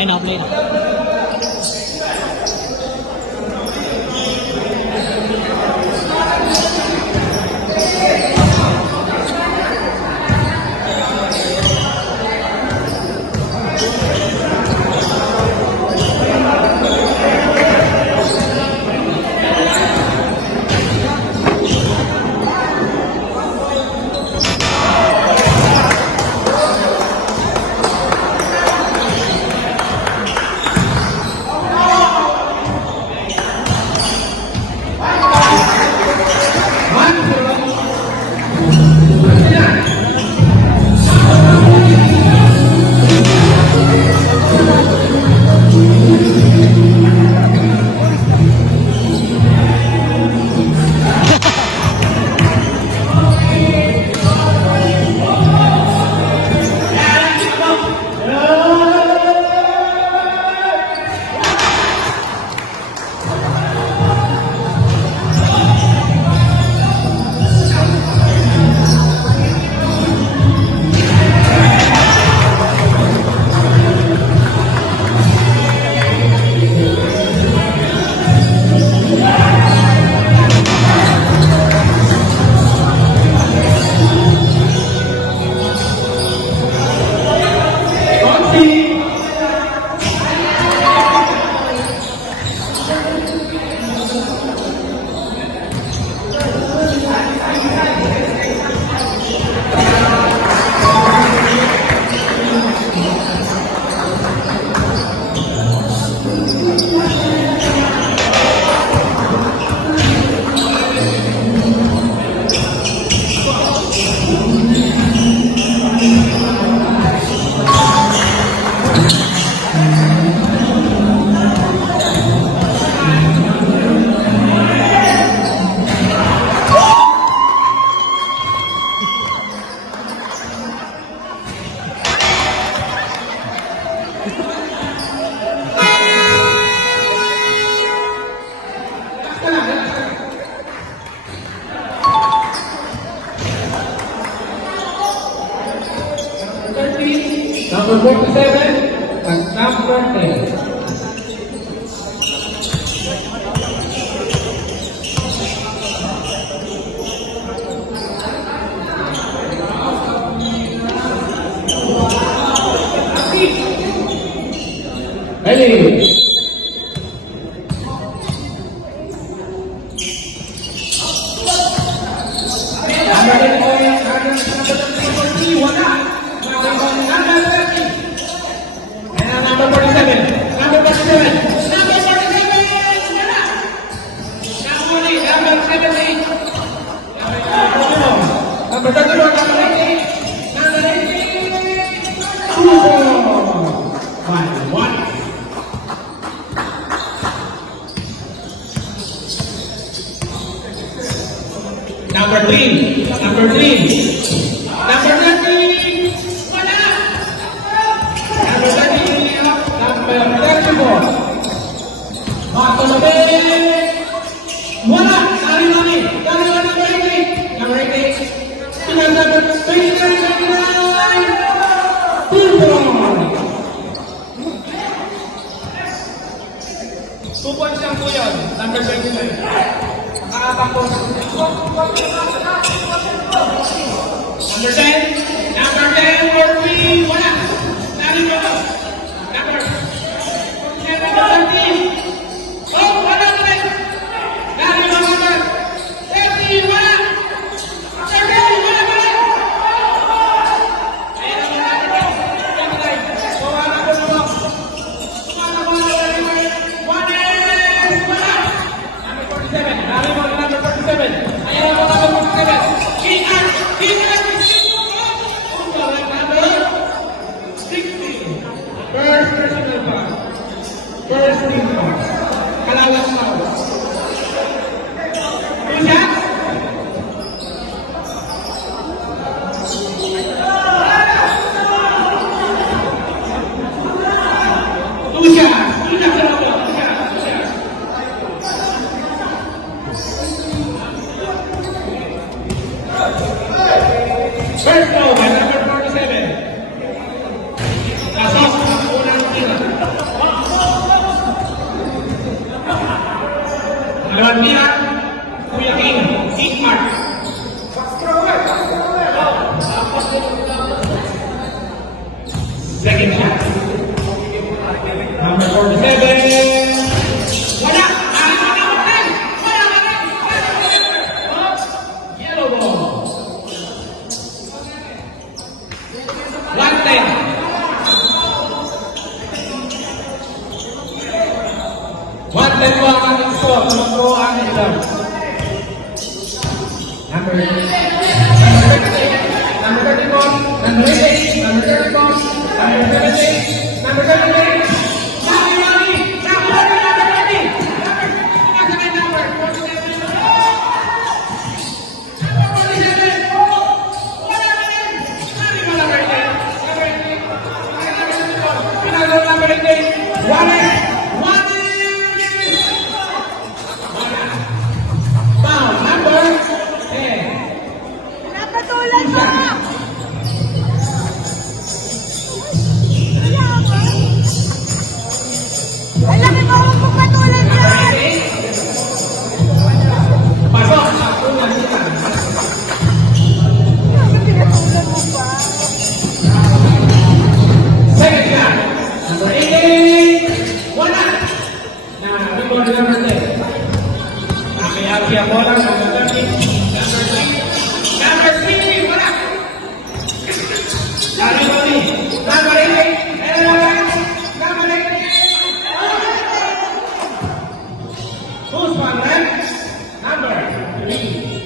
Ay, nakaplay na. Number 47 and number 10. Ready? Number 31, number 18, number 18, 2-1. Number 3, number 3, number 13, wala. Number 13, number 34. Matalabi, wala. Nari-nari, number 88, number 88. Number 29, 2 points lang po yun. Number 29. Nakakatakbo. Number 10. Number 10 or 3. Wala. Number 13. Oh, wala na rin. Number 30. Wala. First personal foul. First team Dalawang tira. Kuya King. King Mark. Second shot. Number 47. Wala! Yellow ball. 110. One ten po ang ating score. Tumakbo ang ilang. Number 38. Number 34. Number 38. Number 34. Number 78. Number 78. Napatulan mo! Ay, laki mo ako patulan dyan! Pasok! Pinatulan mo pa. Second shot. Number 88. Wala. Na, rebound number 10. Nakayaki ang bola. Number 30. Number 3. Wala. Number 3. Number 88. Number 88. Who's one, right? Number 3.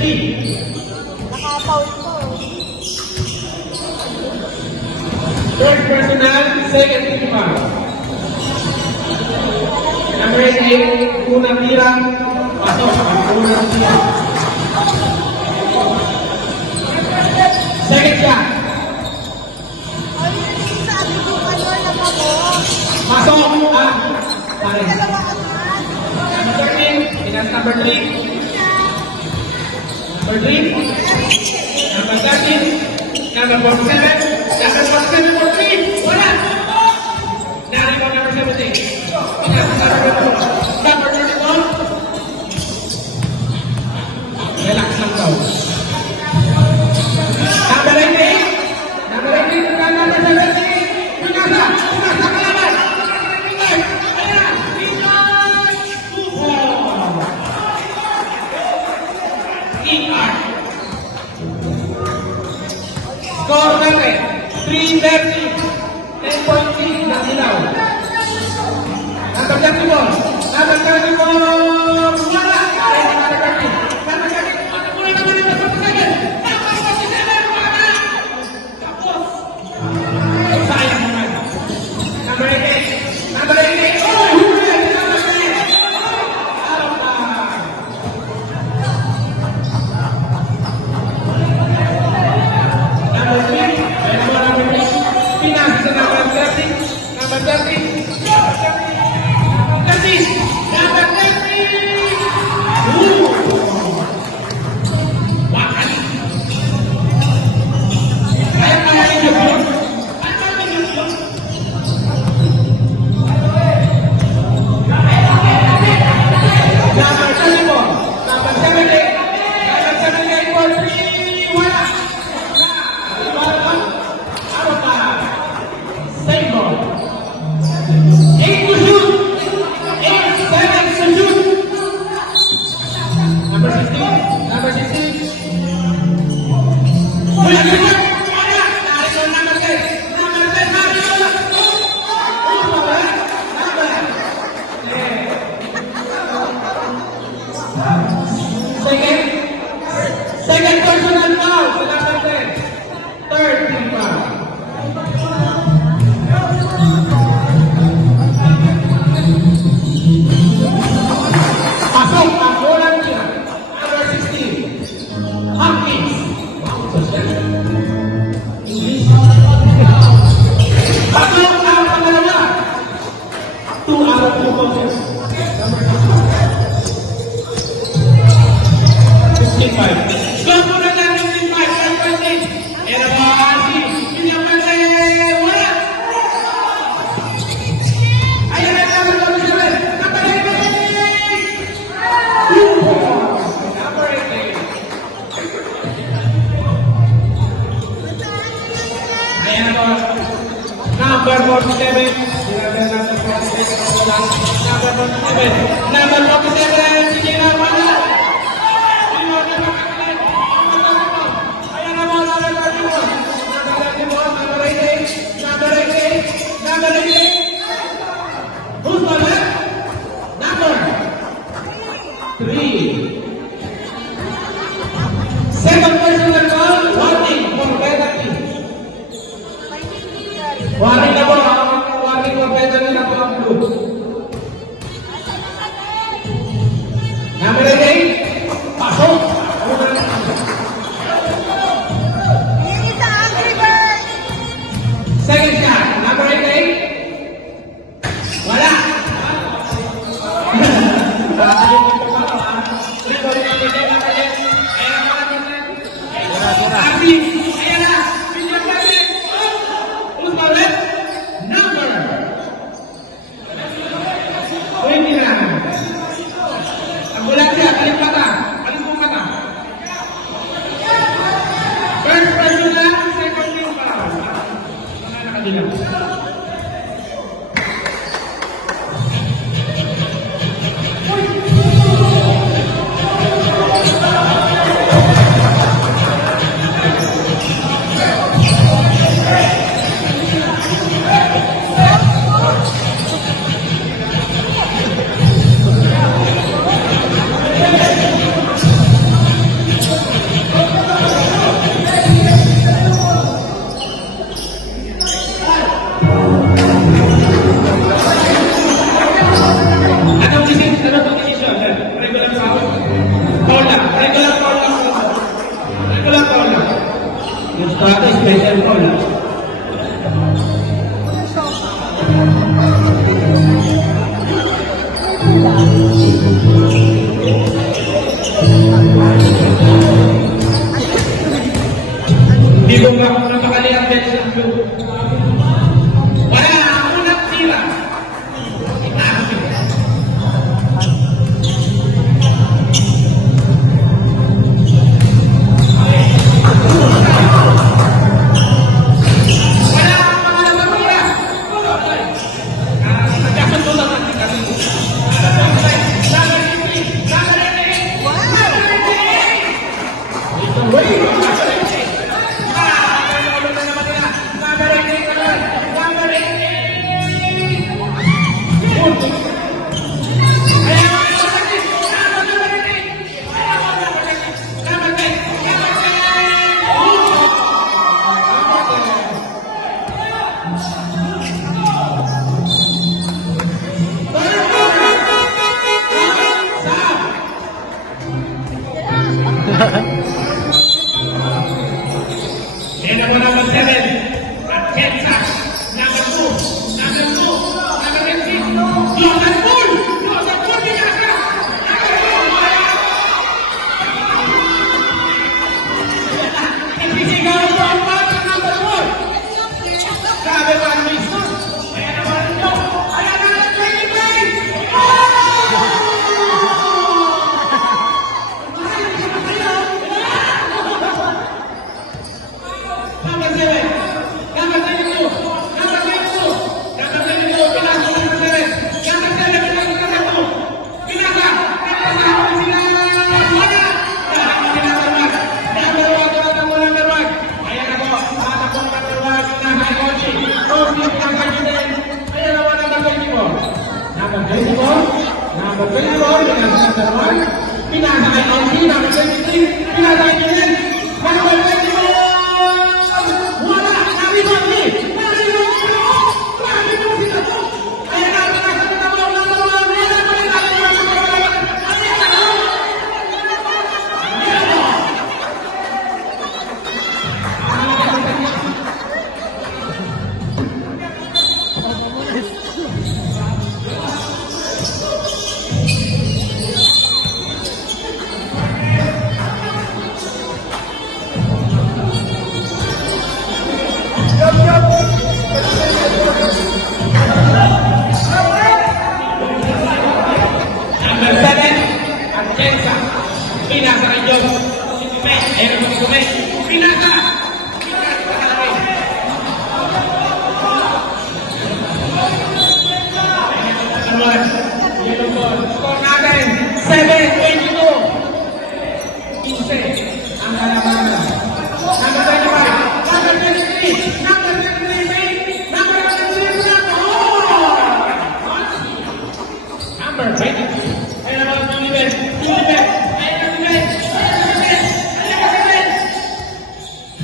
3. Nakapaul ko. Third personal, second team foul. Number 88, unang tira. Pasok ang unang tira. Second shot. Ay, sabi ko kayo, alam ako. Pasok ang pare. Dalawa agad. Number 13, pinas number 3. Number 3. Number 13. Number 47. Number 47 for 3. Wala. Nari ko number 17. Pinas number 34. Relax lang daw. Number 88. Number 88. Number 17. Pinasa. Pinasa kalaban. Ayan. Pinasa. ER. Score natin. 3:30. 10.3 na ilaw. Number 34. Number 34. Wala. Number 30. Number 30. Muli naman yung number 47. Number 47. Wala. Tapos. Sayang naman. Number 88. Number 88. Oh, huli. Number 88. Out na. Number 3. Number 3. Pinas sa number 30. Number 30. Number 30. Number 30. Ooh. Wakan. Ayaw kaya rin yung yun. Ayaw kaya rin yung yun. Number 34. Number 78. Number 78 for 3. Wala. Wala. Ano pa? Same ball. 8 to shoot. 8, 7 to shoot. Number 16. Number 16. Wala. Wala. Narito number 10. Number 10. Narito. Number. Second personal foul sa number 10. Third team foul. Pasok ang unang tira. Number 16. Hopkins. Pasok ang pangalawa. 2 out of 2 coaches. 55. Go for the 55. 5%. Era ba? Hindi ang pala. Wala. Ayan ang number 27. Number 11. 47. Number 47, sige na, wala. Ayan na mo, number 31. Number 88. Who's on that? Number 3. Second personal call, warning for penalty. Warning na po, warning for penalty na po ang blue. Number 8, pasok. Ini sa Angry Bird. Second shot, number 88. Wala. Ayan na. Who's on it? Number 29. Ang bulat siya, kalimata. Kalimata. First person lang, second team pa lang. Mga nakadilang. Anong decision? Regular foul? Foul lang. Regular foul lang. Regular foul lang. Gusto natin special foul lang. Hindi ko ba kung napakali ang bench ng blue? Wala! Ako nagtira! And number 7, Kansas. Number 2, number 6. Close and full! Close and full, Pinasa! Sisigaw po ang mga number 4. Sabi ba ang mismo? Ayan naman ito. Ayan na, 25! Number 7. Number 32. Number 32. Number 32. Pinasa number 7. Number 7. Pinasa. Pinasa. Pinasa. Sila. Wala. Number 1. Ayan na po. Mata po number 1. Pinasa. Coach. Coach. Pinasa. Ayan na po number 24. Number 24. Number 24. Pinasa number 1. Pinasa kay Coach. Number 23. Pinasa kay Jelen. Number 24. Wala! Sabi ko, ayan na, pinasa na mo, ball. Yellow ball. Score natin. 7-22. 15. Ang kalaban na. Number 25. Number 23. Number 23. Number 23. Number 22. Ayun naman ang Tulibet. Tulibet. Ayun ang Tulibet.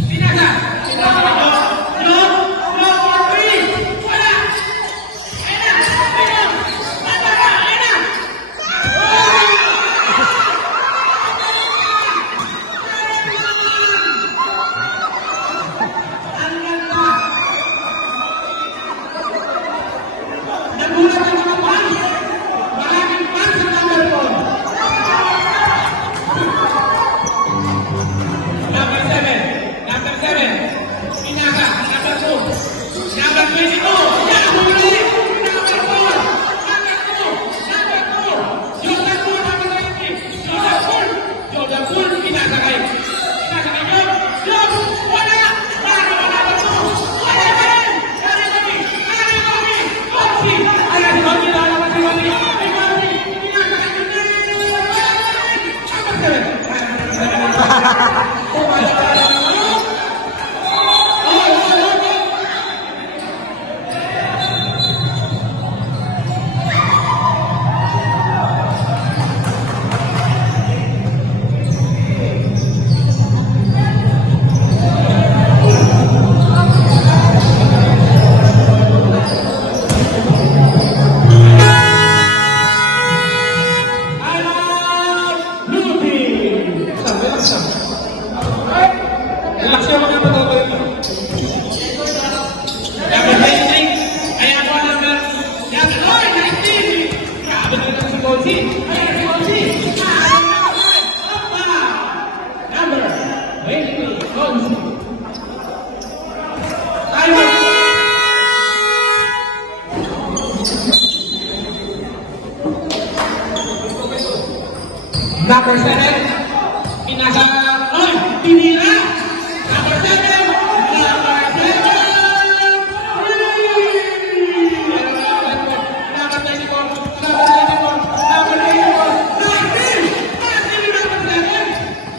Pinasa. Number 7, pinasa, tinira. Number 7, number 7, number 24, number 24, number 24, 19,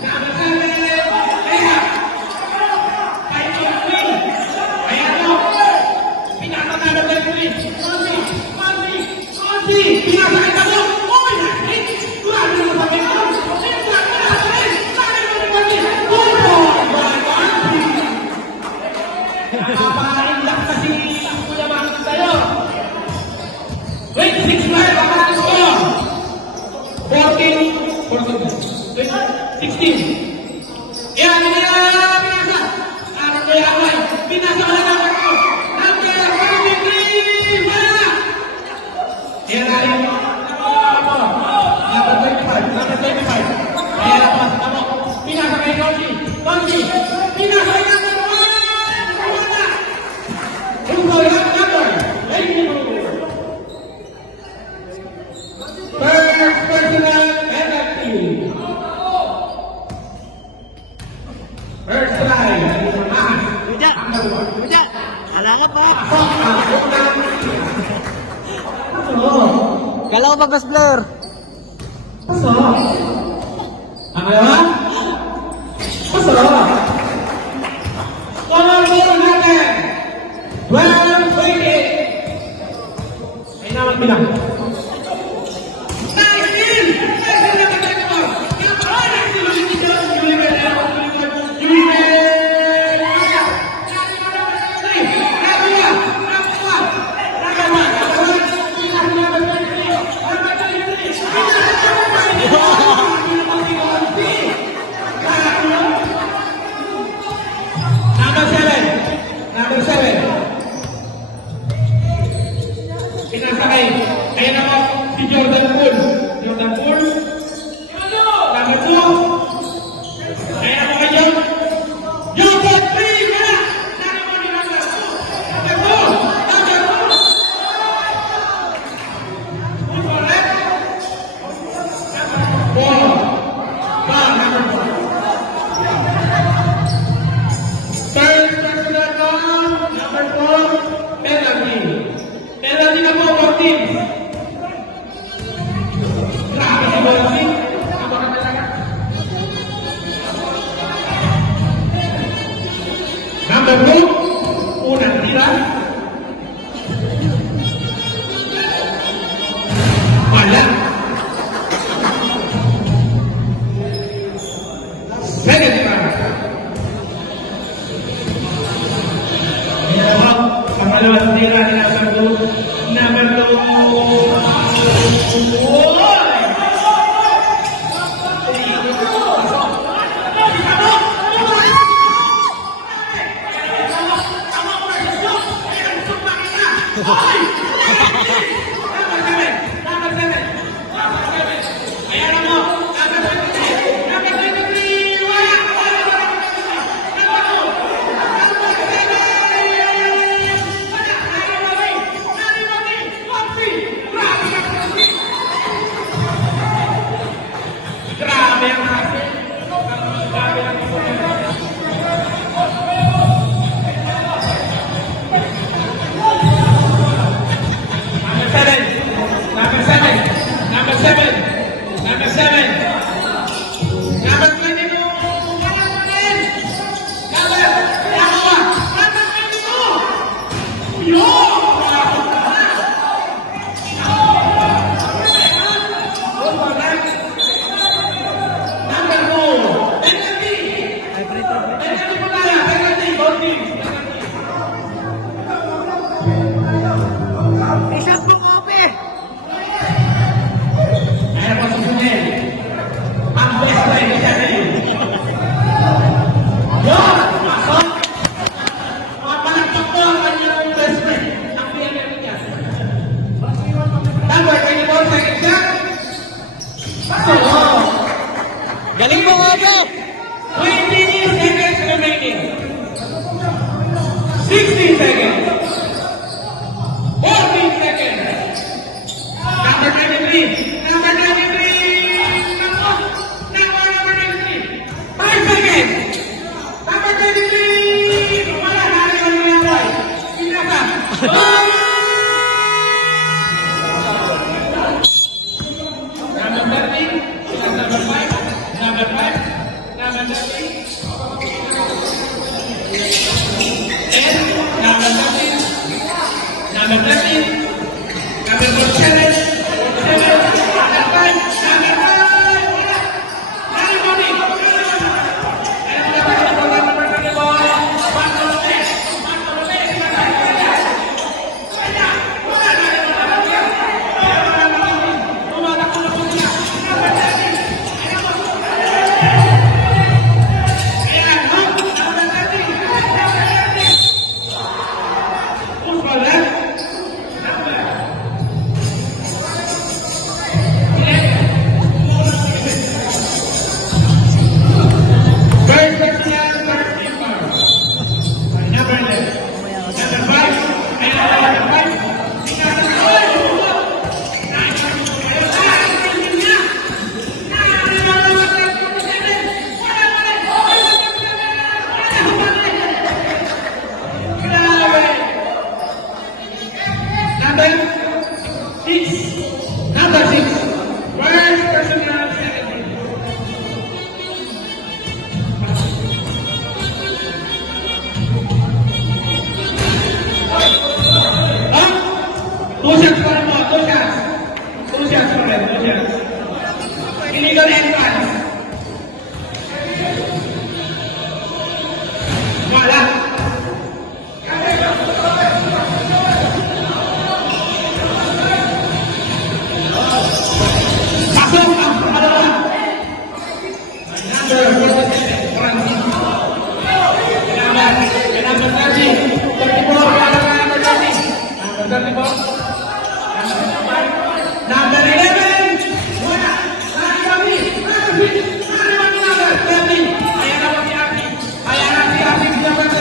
number 7, kaya, 5-3, kaya mo, pinasa number 23, Conti, pinasa kita mo, Papaharin lang kasi Kuya Manong sa'yo. 26 na, papaharin ko. 16. Yan, pinasa. Arang ko yung away. Pinasa ko lang ako. Number 23. Wala. Yan na rin. Number 25. Number 25. Ayan na pa. Pinasa kay Conti. Conti. Pinasa kay Conti. Personal NFT. Personal. Udah. Ala ka pa. Galaw pa best player. Ano naman? Color natin. 12-20. Ay naman bilang. Number 7. Pinasakay. Kaya naman Grabe ang hati. Grabe ang Number seven. Number seven. Number seven. Number 22. Isang pong kope. Ayan po si Sunel. Ang best friend ni Sunel. Yun! Pasok! Mapalagpak po ang kanyang best friend. Ang pinagyan niya. Number 24 seconds siya. Pasok! Galing mo nga bro! 20 seconds remaining. 60 seconds. 14 seconds. Number 23. Number 23. Number 23. 5 seconds. Number 23. Wala na rin ang ginagawa. Pinasa. Number 30. Number 5. Number 5. Number 30. And number 13. Number 13. Number 47. 47. Number 5. Number 5. Number 40. Number 6. Where's personal secretary? Two shots pa rin mo. Two shots. Two shots pa rin. Two shots. Illegal entrance. Wala. Pasok ang pangalawa. Number 47, Francis. Number 30. 34, number 30. Number 34. Number 11. Wala. Lagi kami. Number 6. Number 30. Ayan na po si Aki. Ayan na si Aki. William Verde.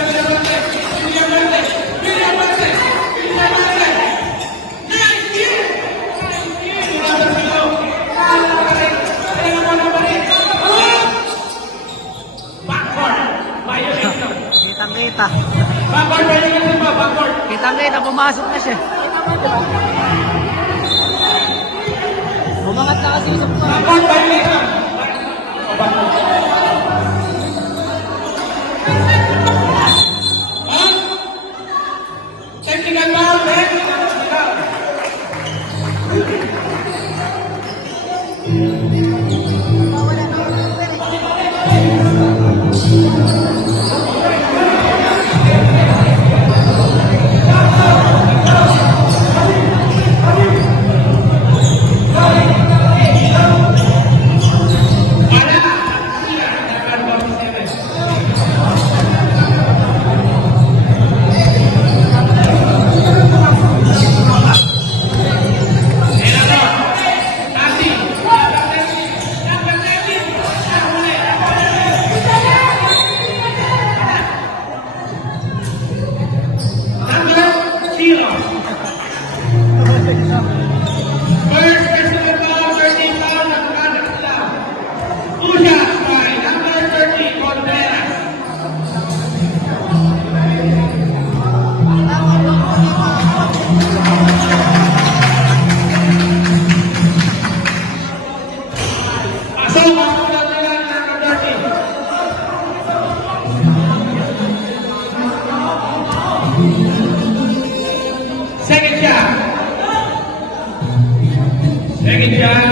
William Verde. William Verde. William Verde. 19. Number 0. Backward. Violation. Kitang-kita. Backward violation ba? Backward. Kitang-kita, pumasok na siya. Umangat na kasi sa pumasok. Backward violation. Huh? Technical foul. Technical foul. Second shot.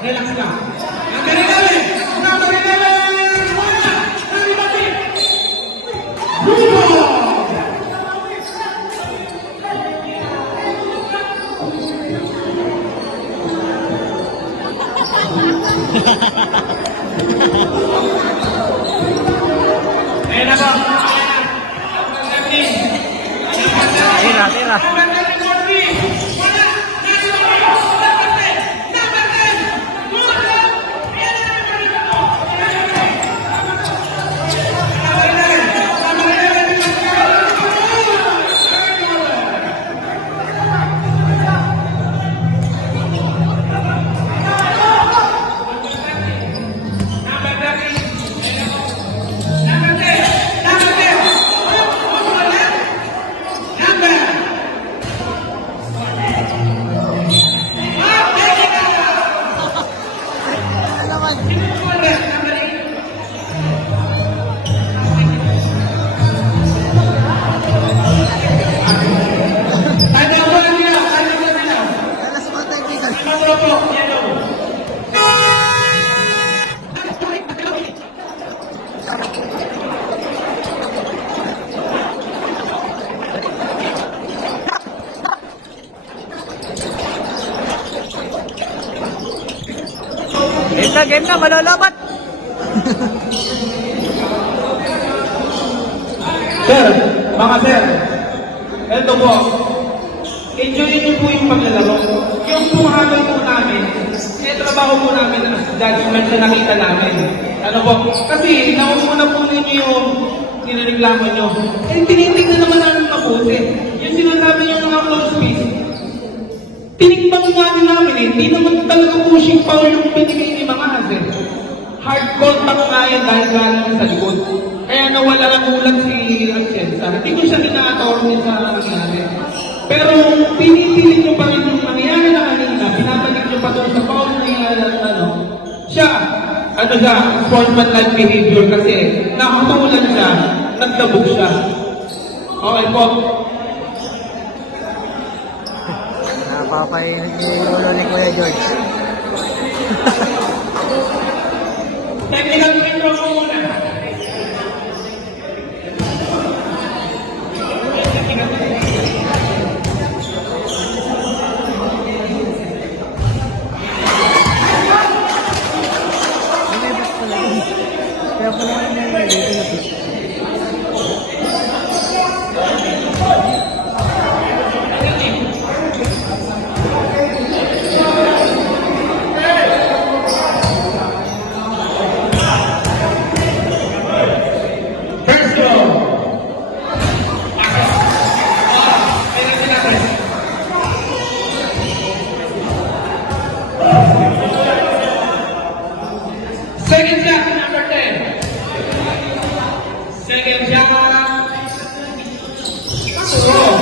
Relax lang. Ang galing namin! Number 11! Wala! Nalibati! Bruno! Ayan na po. Tira, tira. Alas mga kaibigan. Game na, malalabat. Sir, mga sir, eto po, enjoy nyo po yung paglalaro. Yung pumahabol po namin, trabaho po namin na judgment na nakita namin. Ano po, kasi nauna po ninyo yung nireklamo nyo. Eh, tinitignan naman namin mabuti. Yung sinasabi nyo mga close space, tinigbang nga din namin eh, hindi naman talaga pushing power yung binigay ni mga sir. Hard contact nga yan dahil galing sa likod. Kaya nawala lang ulan si Atienza. Hindi ko siya kinakatornin sa nangyari. Pero pinipilit nyo pa rin yung nangyari na kanina, pinabalik nyo pa doon sa foul na nangyari at siya, sportsman-like behavior kasi nakatulan siya, nagdabog siya. Okay po. Napapainig yung ulo ni Kuya George. Technical control mo muna. Lumabas pala yun. Kaya pala may dito na fish. First goal. Second shot, number 10. Second shot. Goal.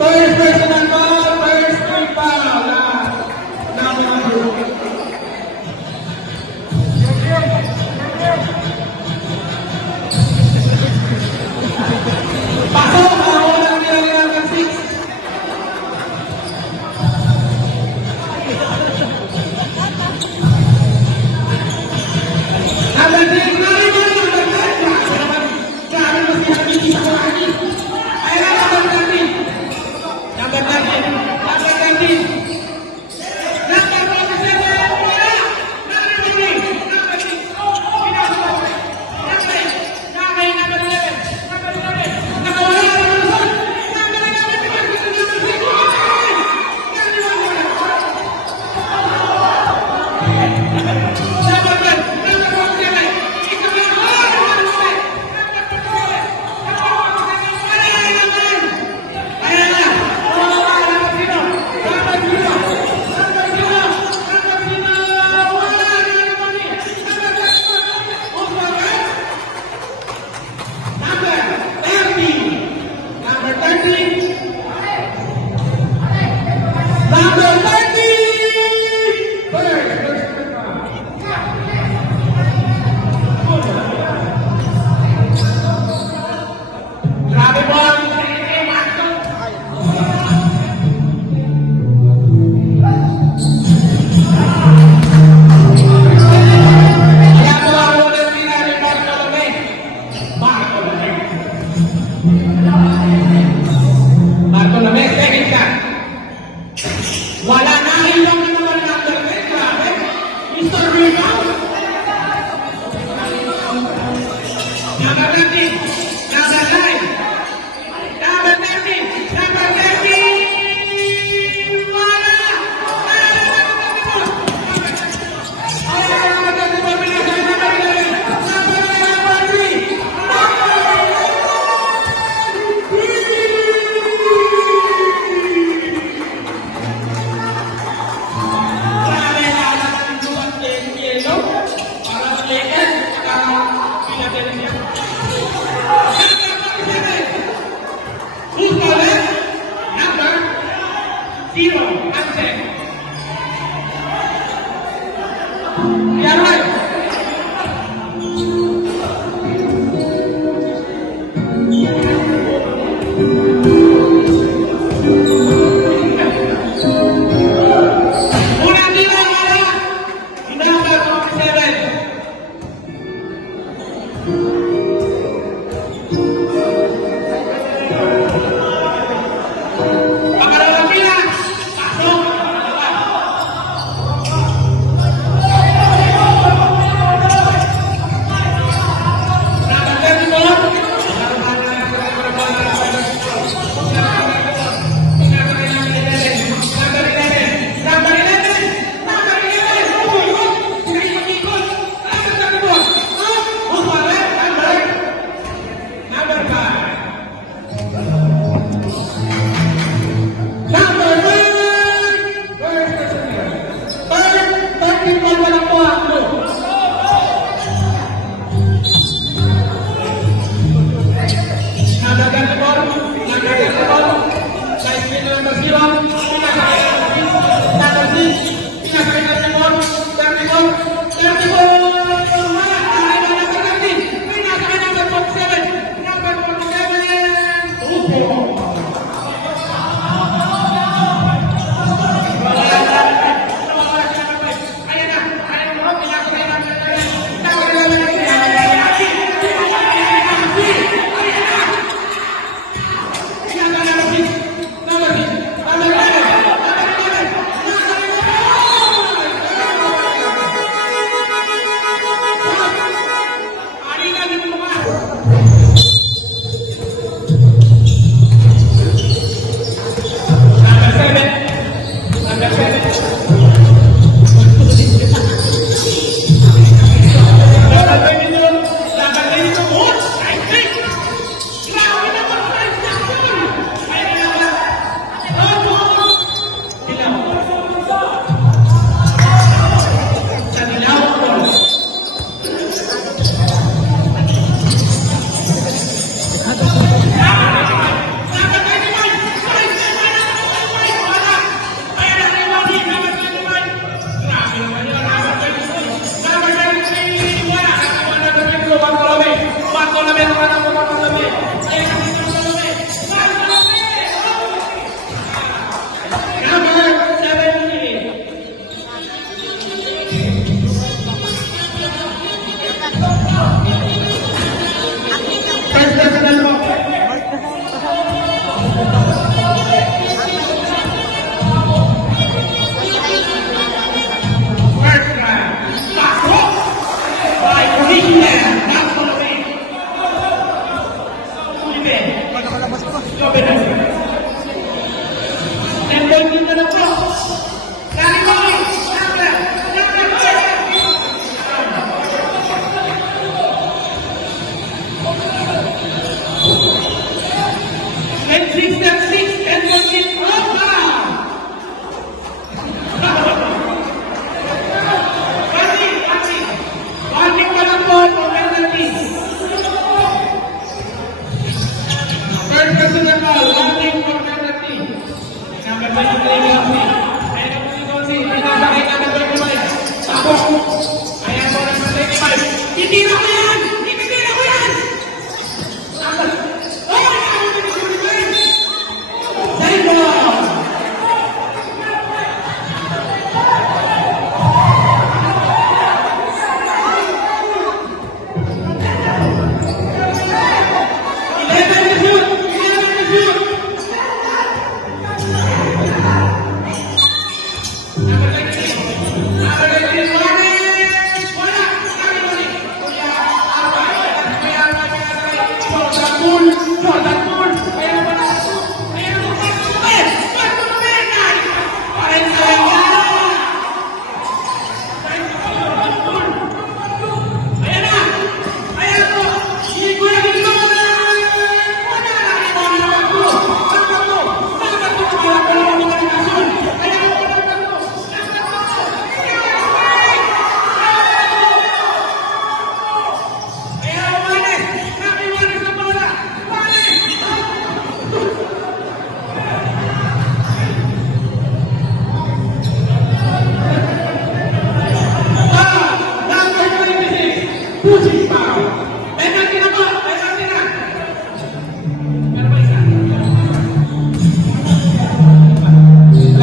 First personal ball, first free foul. Pasok ang unang nilagyan ng 6. Number 6, Number 13. Grabe ball. Kaya po ang unang pinari Marco Lomé, second shot. Wala na ilang na naman number 10. Grabe. Mr. Rebound. Number 13. Number 9. Number 13. Number 13. Wala. Zero, absent. Yeah, right. Unang tira, wala. Number 47. Pangalawang tira. Pasok.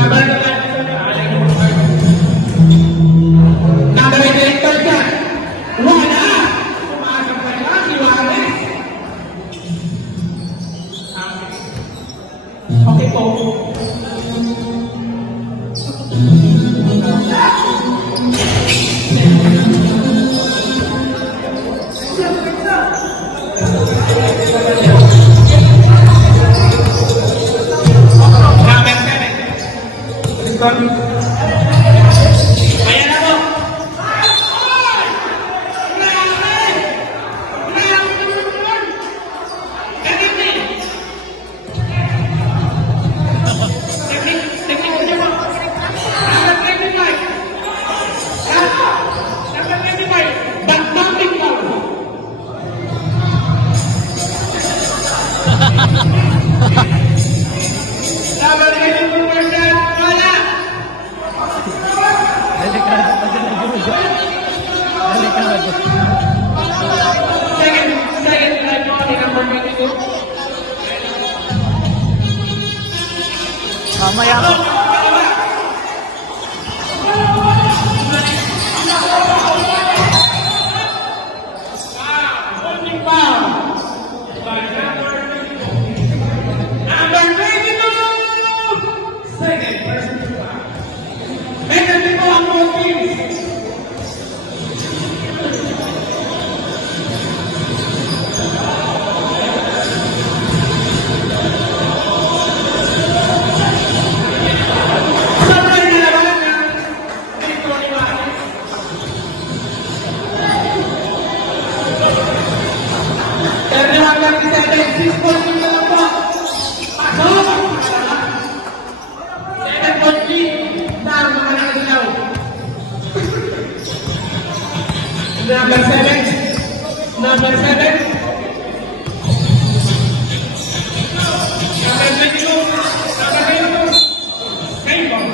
Number 88 siya. Wala! Pumasok pa siya, si Juarez. Okay po. Number 7. Pistol. Ayan na po. Delikado pa sila Jojo. Delikado. Mamaya po. Number 7. Number 7. Number 22. Number 22. Same ball.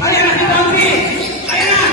Ayan na si Tommy! Ayan na!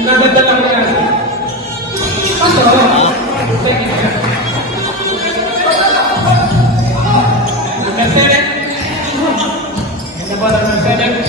Nagdala ko yan. Paso. Number 7. Ito po number 7.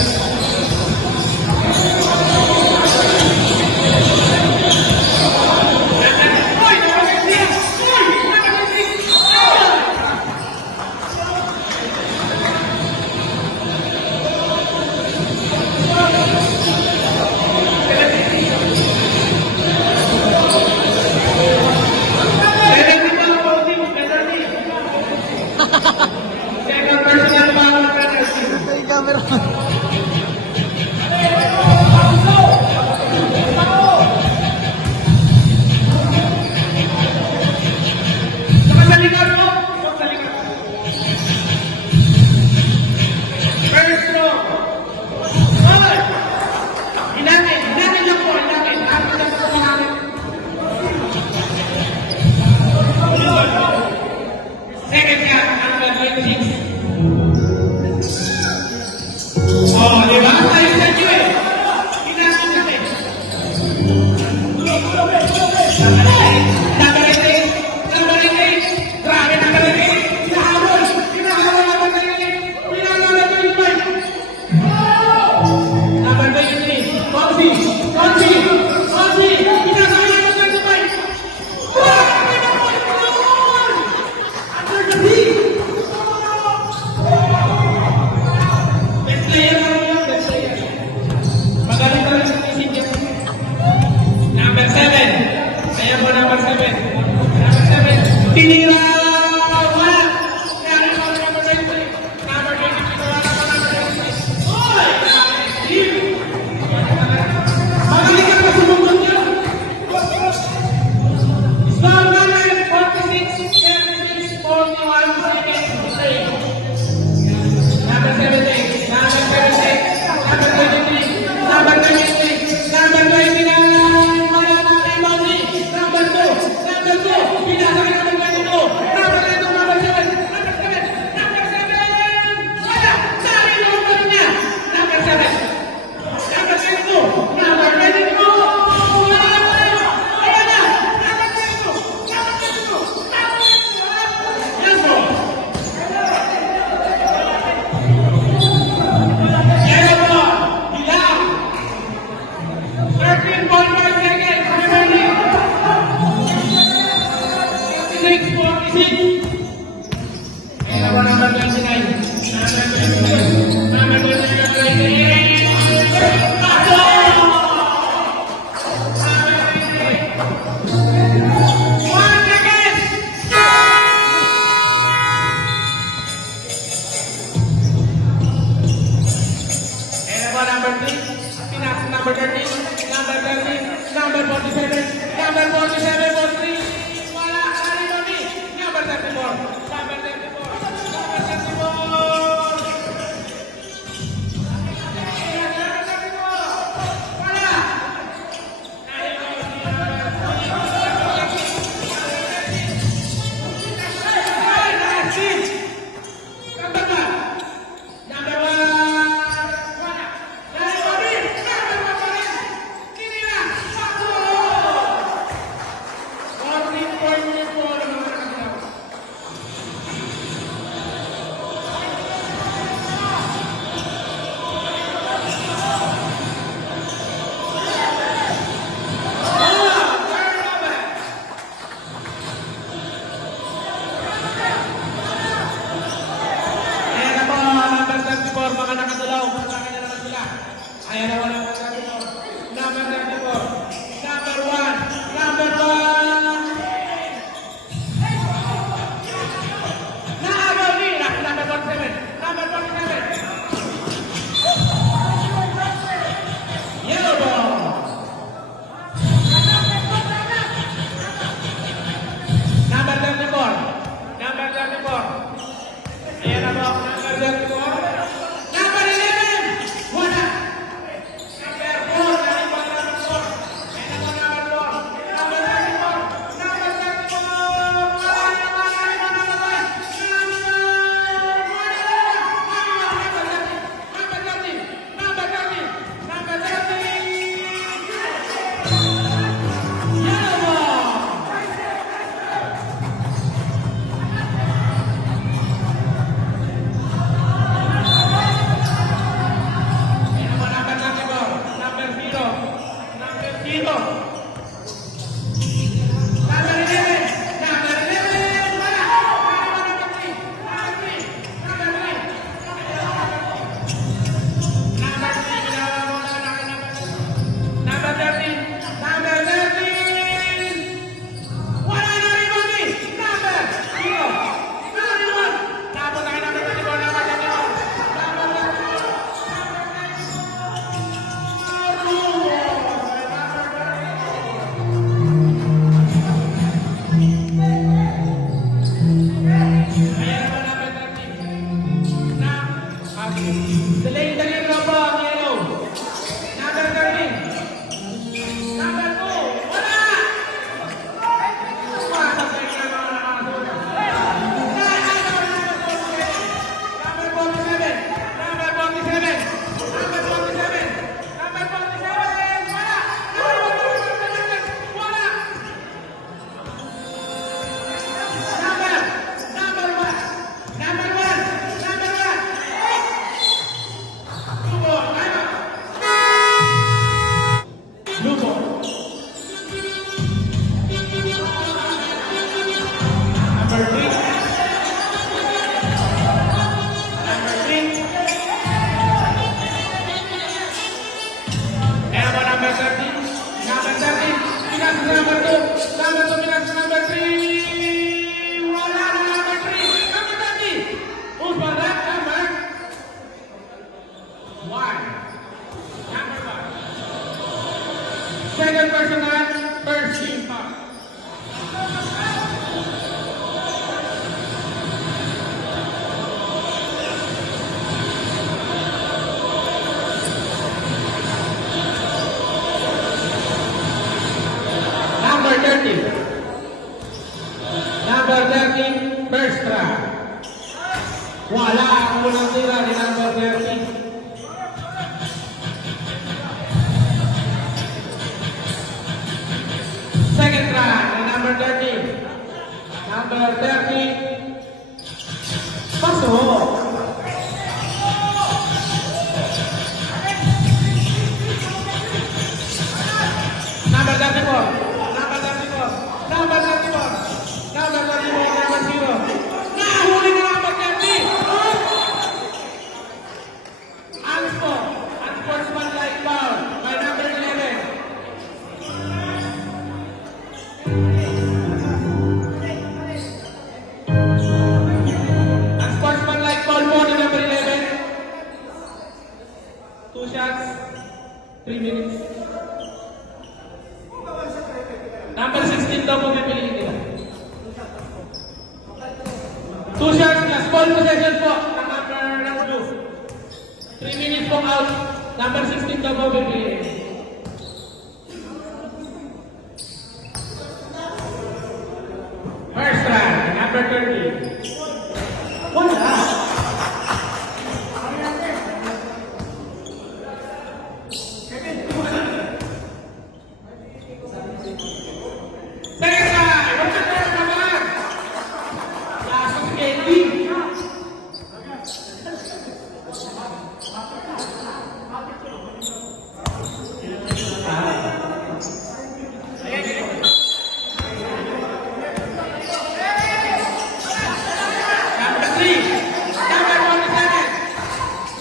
Second personal foul penalty. Ito yung camera. Saka sa likod mo. Sa likod. First row. Good. Hinangin lang po, hinangin. Tapos na po hinangin. Second cut, number 26. Oh, di ba? Tayo sa inyo eh. Hinangin kami. Number 18. Number 18. Grabe, number 18. Hinahabol. Hinahabol number 18. Hinahabol number 25. Number 23. Fonzie. Fonzie. Fonzie. Hinahabol number 25. Under the beat. Best player na rin yun. Best player. Magaling ka rin sa isip niya. Number 7. Kaya mo number 7. Number 7. Tinira! Wala! Kaya mo number 23. Number 23. Wala ka number 23. Oy! Steve! Magaling ka pa sumugod niya. Score namin 46, 76, 41 seconds to play. Number 17, number 17, number 23, number 23, number 29, wala na kay Moni. Number 2, number 2, pinasa ka number 22, number 22, number 7, number 7, number 7, wala, sari number niya, number 7, number 22, number 22, wala na, wala na, number 22, number 22, number 22, yes bro. Yellow ball, Bilal. 13.5 seconds, remaining. 56, 46. Yellow ball, number 29. Number 29. Number 29. Paso! One second. Yellow ball, number 3. Pinas, number 13. Number 13. Number 47. Number 47, 43. Wala, sari Moni. Number 34. Number 34. Number 34. Wala. Number 1. Number 1. Wala. Sari Moni. Number 1. Tinira. Paso! Pinasa sa number 2. Number 2, pinasa sa number 3. Wala na number 3. Number 30. Who's for that number? 1. Number 1. Second personal, first team foul. Number 30. Number 30, first try. Wala ang unang tira ni number 30. Second try ni number 30. Number 30. Pasok. Number 34. Number 34. Number 34. Number 34. Number 0. Nahuli na number 30. Unsportsmanlike foul by number 11. Unsportsmanlike foul po ni number 11. 2 shots. 3 minutes. Number 16 daw po pipiliin nila. 2 shots plus ball possession po ng number 2. 3 minutes po out. Number 16 daw po pipiliin. First try, number 30. Wala. Second try, what's the third number? Last of Katie. Number 3, number 47.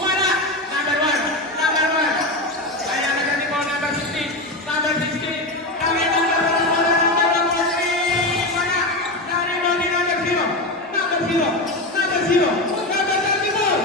Wala. Number 1, number 1. Kaya nagani po number 16, number 16. Kami number 3. Wala. Dari mo ni number 0, number 0, number 0, number 34.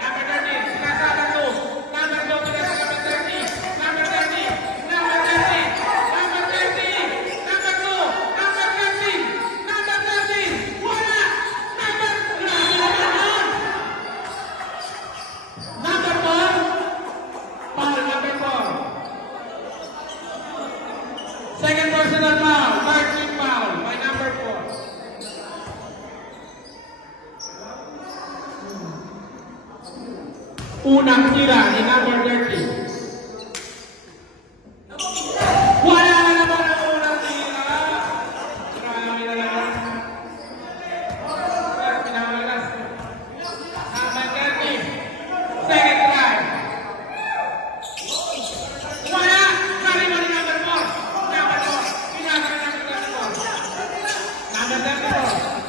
Number 30, pinasa number 2. Number 2, pinasa number 30. Number 30, number 30, number 30. Number 2, number 30, number 30. Wala. Number 4. Foul number 4. Second personal foul, third team foul by number 4. Unang tira ni number 30. Wala na naman ang unang tira. Marami na lang. Pinakalas. Number 30. Second try. Wala. Sorry mo ni number 4. Number 4. Pinaka ni number 34. Number 34.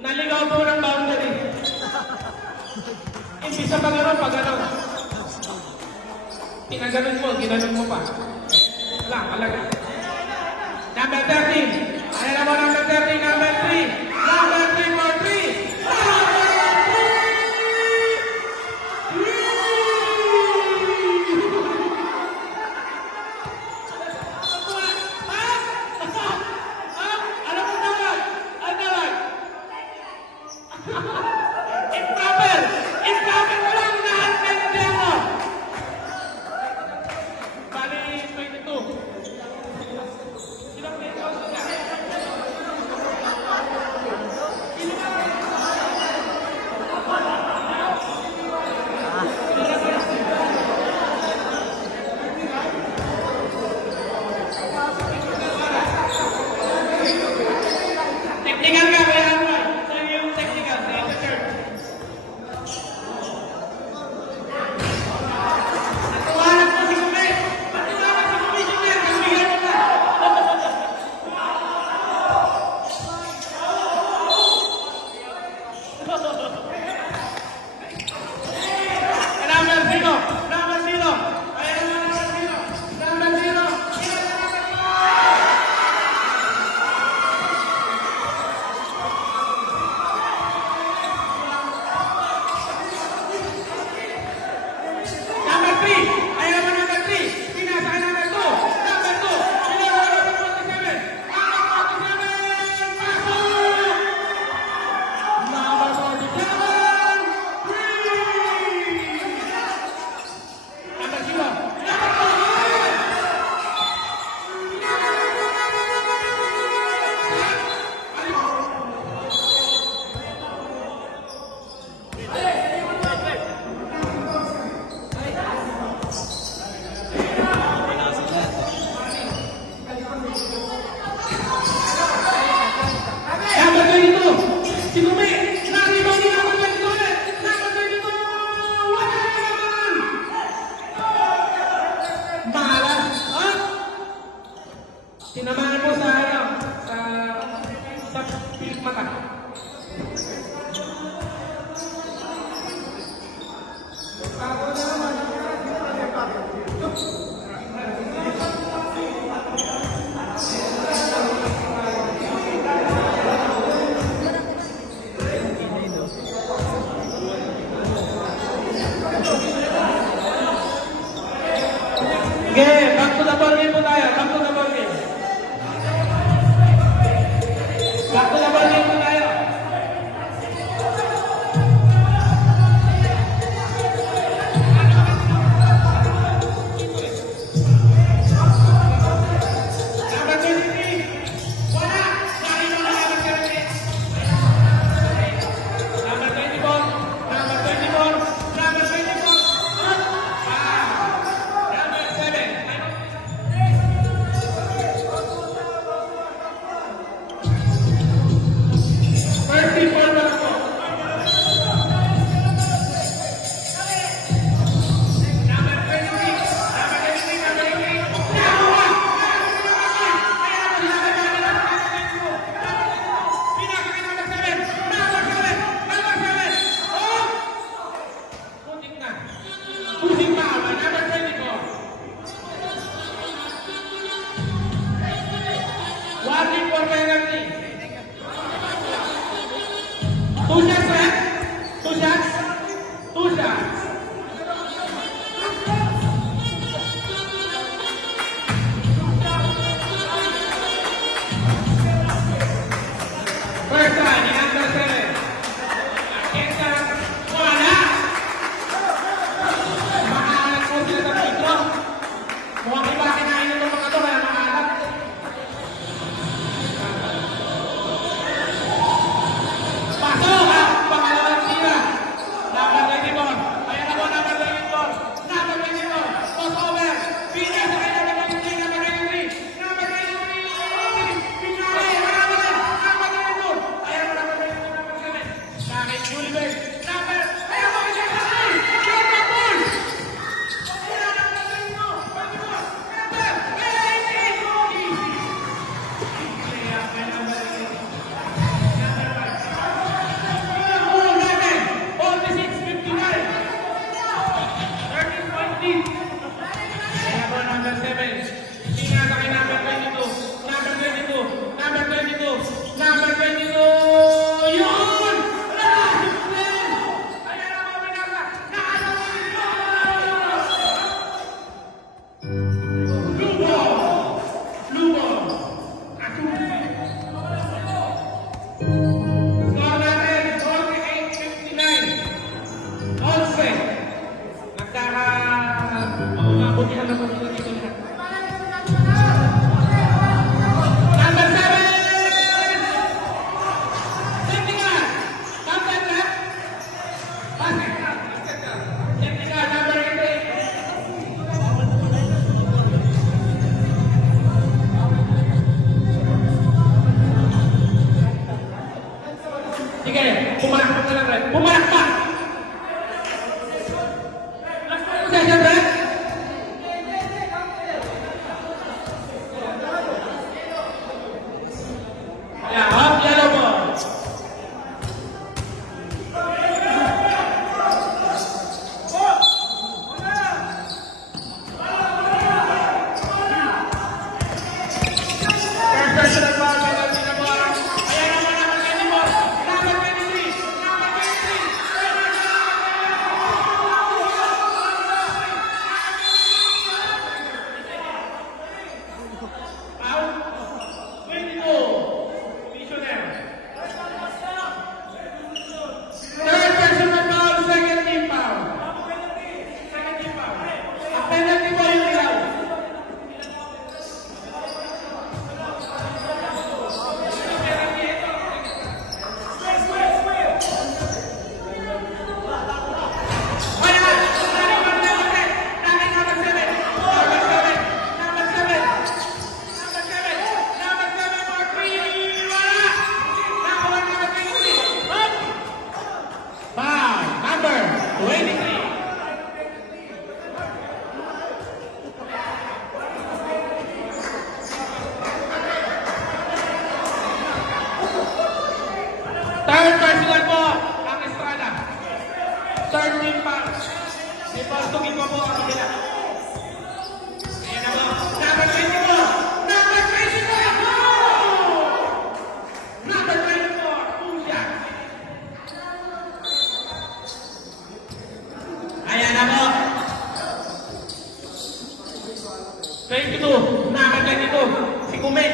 Naligaw po ng boundary. Imbis sa pagano, pagano. Pinaganon mo, ginanon mo pa. Wala, alaga. Number 13. Ano na mo number 13? Number 3. Number 3 for 3. Alam mo naman? Ano naman? Improper! Improper mo lang! Lahat kayo din mo! Bali, 22. Sino pinag-ausap na? pilit mata. Okay, back to the ball game po tayo. Back to the ball game. Back to the ball game po tayo. Number 23. Wala. Sorry, wala. Number 17. Number 24. Number 24. Number 24. Number 7. First people na ako. Number 23. Number 23. Number 23. Nakuha! Pinakakit number 7. Number 7. Number 7. Oh! Putik na. Putik pa. Number 24. Warning for penalty. 2 shots, man. 2 shots. 2 shots. First time, ni number 7. Nakita. Wala. Maalat po sila sa pitro. Mukhang iba kinain itong mga to, kaya maalat. Pasok! Pangalawang tira. Number 24. Ayan ako, number 24. Number 24. Cross over. Pinya sa kanya, number 23. Number 23. Number 23. Pinali. Wala na lang. Number 22. Ayan ako, number 22. Number 7. Nakit Julibert. Number. Ayan ako, number 7. Number 4. Ayan, number 22. 24. Number 18. Kaya may number 18. Number 7. Tingnan sa kay number 22. Number 22. Number 22. Number 22. Yun! Ayan ang mga binasa. Lubo! Lubo! Score natin, 48-59. 11. Nagkakabutihan na po sila dito lahat. Number 7! Technical! Number 7! Technical, number 8. Sige, pumalakpak na lang, Red. Pumalakpak! Last possession, Red. Yeah, up, yellow ball. First personal ball, penalty na ball. Ayan naman, number 24. Number 23. Number 23. boss, tugin mo po ang kabila. Ayan na po. Number 24! Number 24! Number 24! Puya! Ayan na po. 22! Number 22! Si Kume!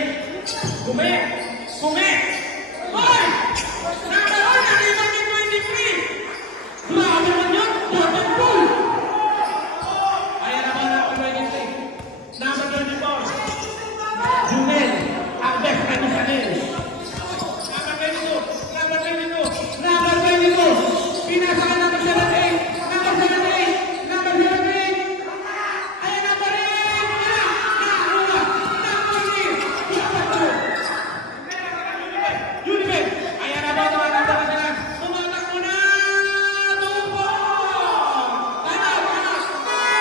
Kume! Kume! Hoy! Number 1! Nariman ni 23! Grabe naman yun! Jordan Poole! Ayan na po na ako 23. Number 24. Jumel. Ang best friend ni Chanel. Number 22. Number 22. Number 22. Pinasakan number 78. Number 78. Number 78. Ayan na pa rin! Nakuha! Nakuha! Unibet! Ayan na po. Tumatakbo na sila. Tumatakbo na! Tumakbo! Tanaw! Tanaw!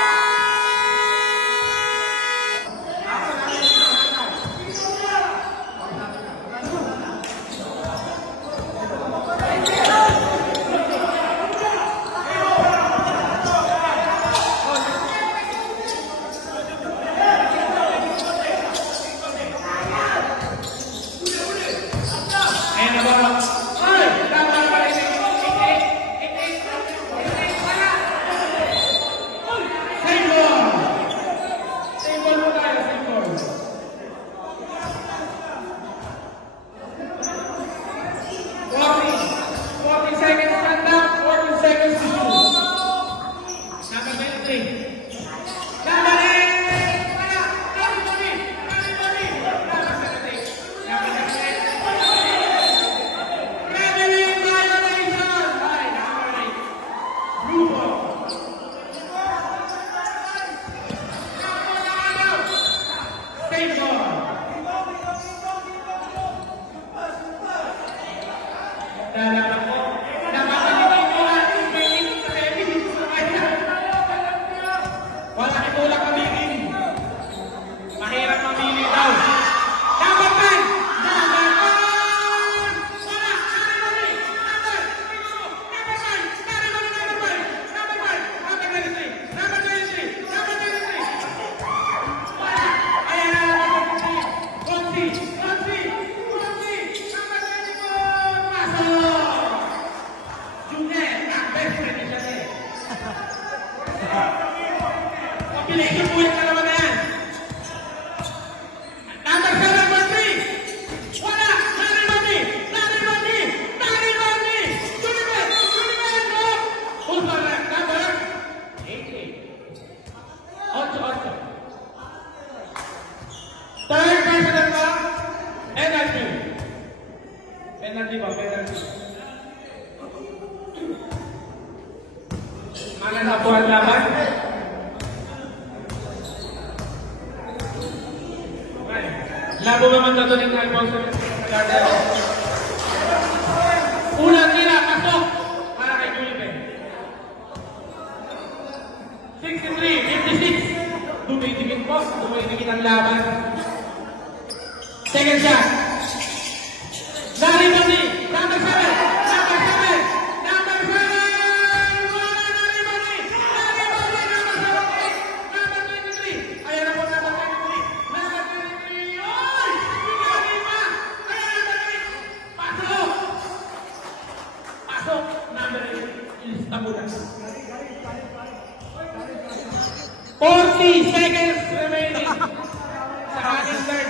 Ayan na ba? Ay! Tama pa rin. Same ball! Same ball mo tayo, same ball. 40 seconds stand up, 40 seconds to shoot. Number 23. Number 8! Wala! Everybody! Everybody! Number 17. Number 17. Reveling violation! Ay, number 8. Blue ball. Same ball. Dalawa po. Napapalitin ko ang 27 sa kanya. Wala itulak mamili. Mahirap mamili daw. Number 10! Number 10! Wala! Number 23! Number 23! Wala! Ayan na! Number 23! Gonzi! Gonzi! Gonzi! Number 24! Pasok! Junior! Ang best friend ni Chanel. Piliin po yung dalawa na yan. Number 7, Gonzi! Wala! Narimanti! Narimanti! Narimanti! Junibet! Junibet! Go! Who's the left? Number 88. 8-8. Third personal ba? Penalty. Penalty ba? Penalty. Malala po ang laban. Okay. Labo naman na ito ng Alfonso. Unang tira, pasok. Para kay Julipe. 63, 56. Dumidikit po. Dumidikit ang laban. Second shot. Naribani. Number 7. Number 7. Number 7. Wala Naribani. Naribani. Number 7. Number 23. Ayan na po number 23. Number 23. Oy! Pinalima. Ayan number 8. Pasok. Pasok. Number 8. Ilista mo na. 40 seconds remaining. Sa ating third.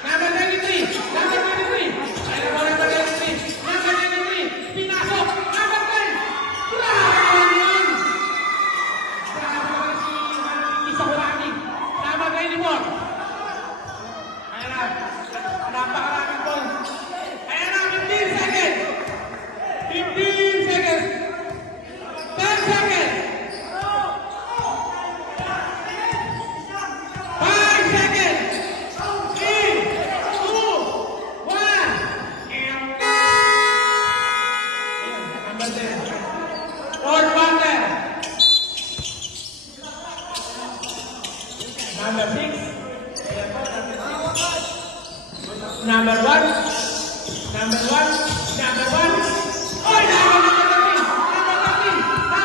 Number 23. Number 23. Ayan na po number 23. Number 23. Pinasok. Number 10. Grabe yan. Grabe si Isakurani. Number 24. Ayan na. Napakaraming points. Ayan na. 15 seconds. 15 seconds. 10 seconds. 5 seconds. 3, 2, 1. Number 10. Fourth quarter. Number 6. Number 1. Number 1. Number 1. Oh, number 13. Number 13.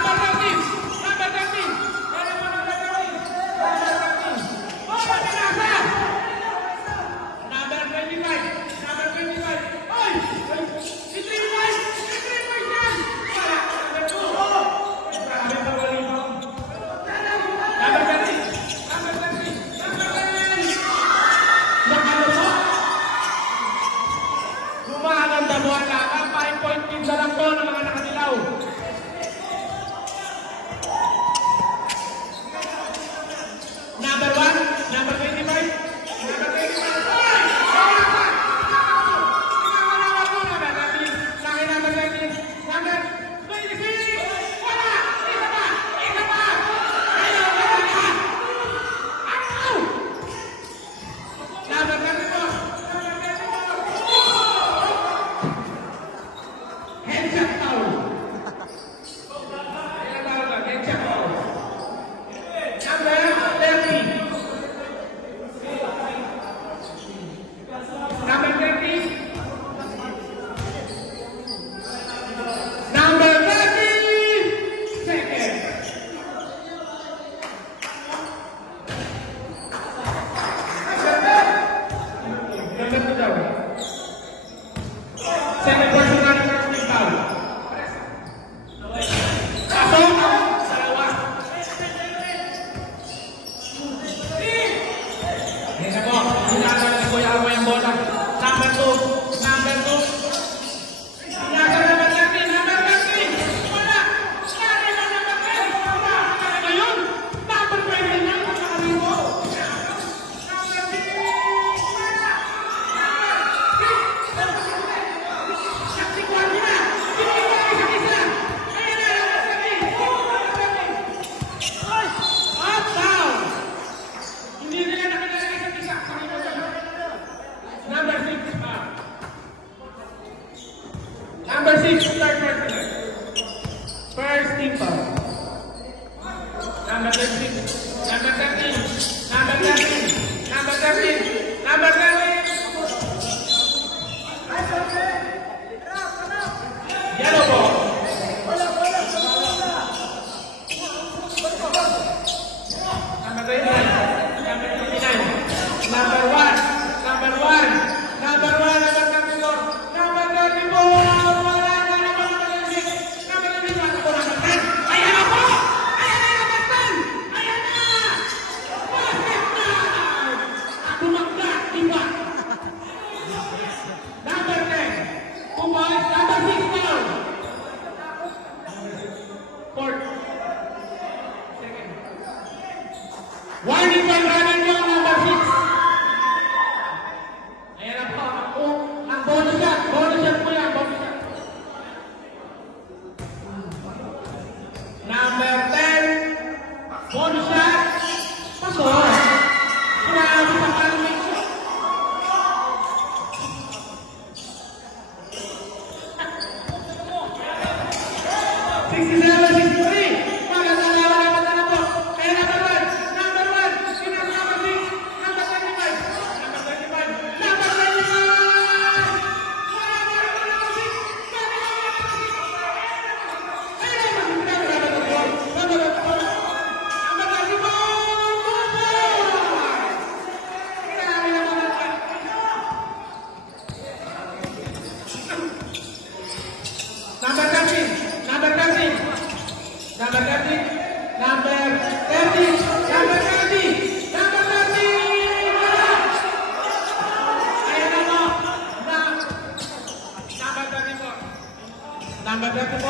Number 34.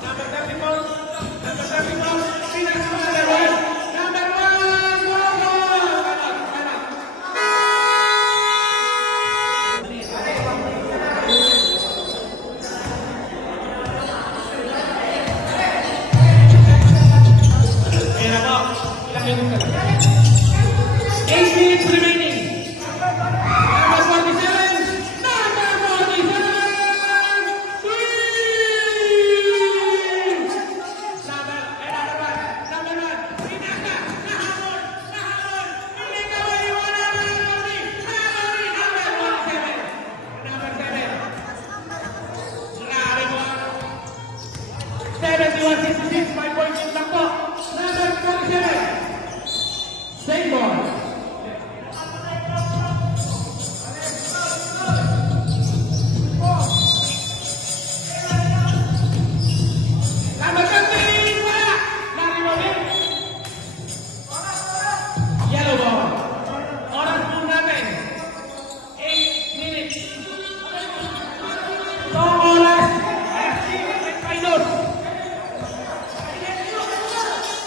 Number 34. Number 34. Finish number 1. Number 1. Go, go. Kanak. Ayan na po. Ilang minutes ka lang? 8 minutes remaining. Number 47. Number 47. Swing! Number 1. Pinaka. Nahamon. Hindi ka maliwanag ng Lodi. Number 47. Number 7. Grabe mo. 71-66. 5 points yung takbo. Number 47. Same ball. Number 13, wala. Nariwalin. Yellow ball. Oras po natin. 8 minutes. Ito ang oras. Final.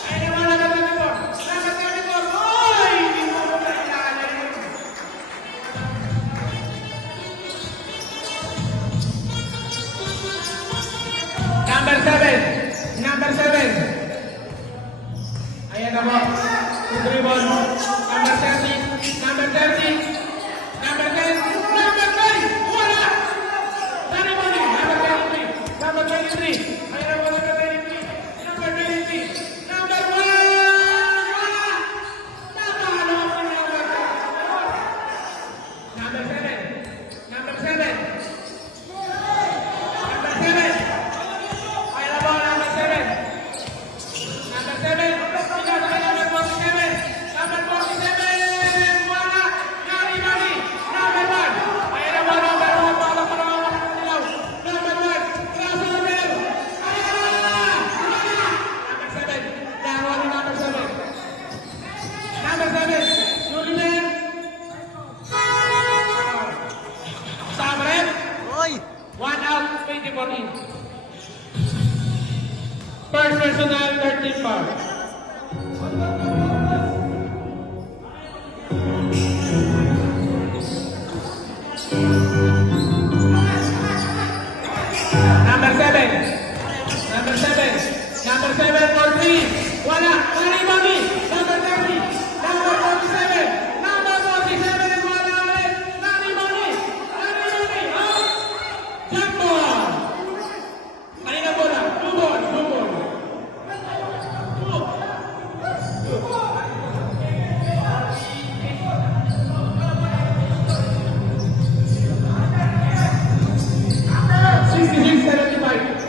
Ay naman number 34. Number 34. Oy! Hindi mo ko kailangan yun. Number 7. Number 7. Ayan na po. Three ball. Number 30. Number 30. Number 10. Number 9. Wala. Nariwali. Number 23. Number 23. Ayan na po. Number 23. Number 23. Number 1. Wala. Nakahalo ko ng number 7. Number 7. Number 7. Number 7. Ay na po, number 7. Number 7. Ikaw sa number 47. Number 47. Wala. Nari-mari. Number 1. Ay na po, number 1. Pala pa naman ako ng ilaw. Number 1. Kraso na bell. Ay na! Wala. Number 7. Dahil number 7. Number 7. Julian. Samret. Oy! 1 out, 24 in. First personal, 13 foul. Number 7. Number 7. Number 7 for 3. Wala. Nari-mari. Number 30. Number 47. Number 47. Wala ulit. Nari-mari. Nari-mari. Out. Jump ball. Kanina po lang. Two ball. Two ball. Two. 66-75.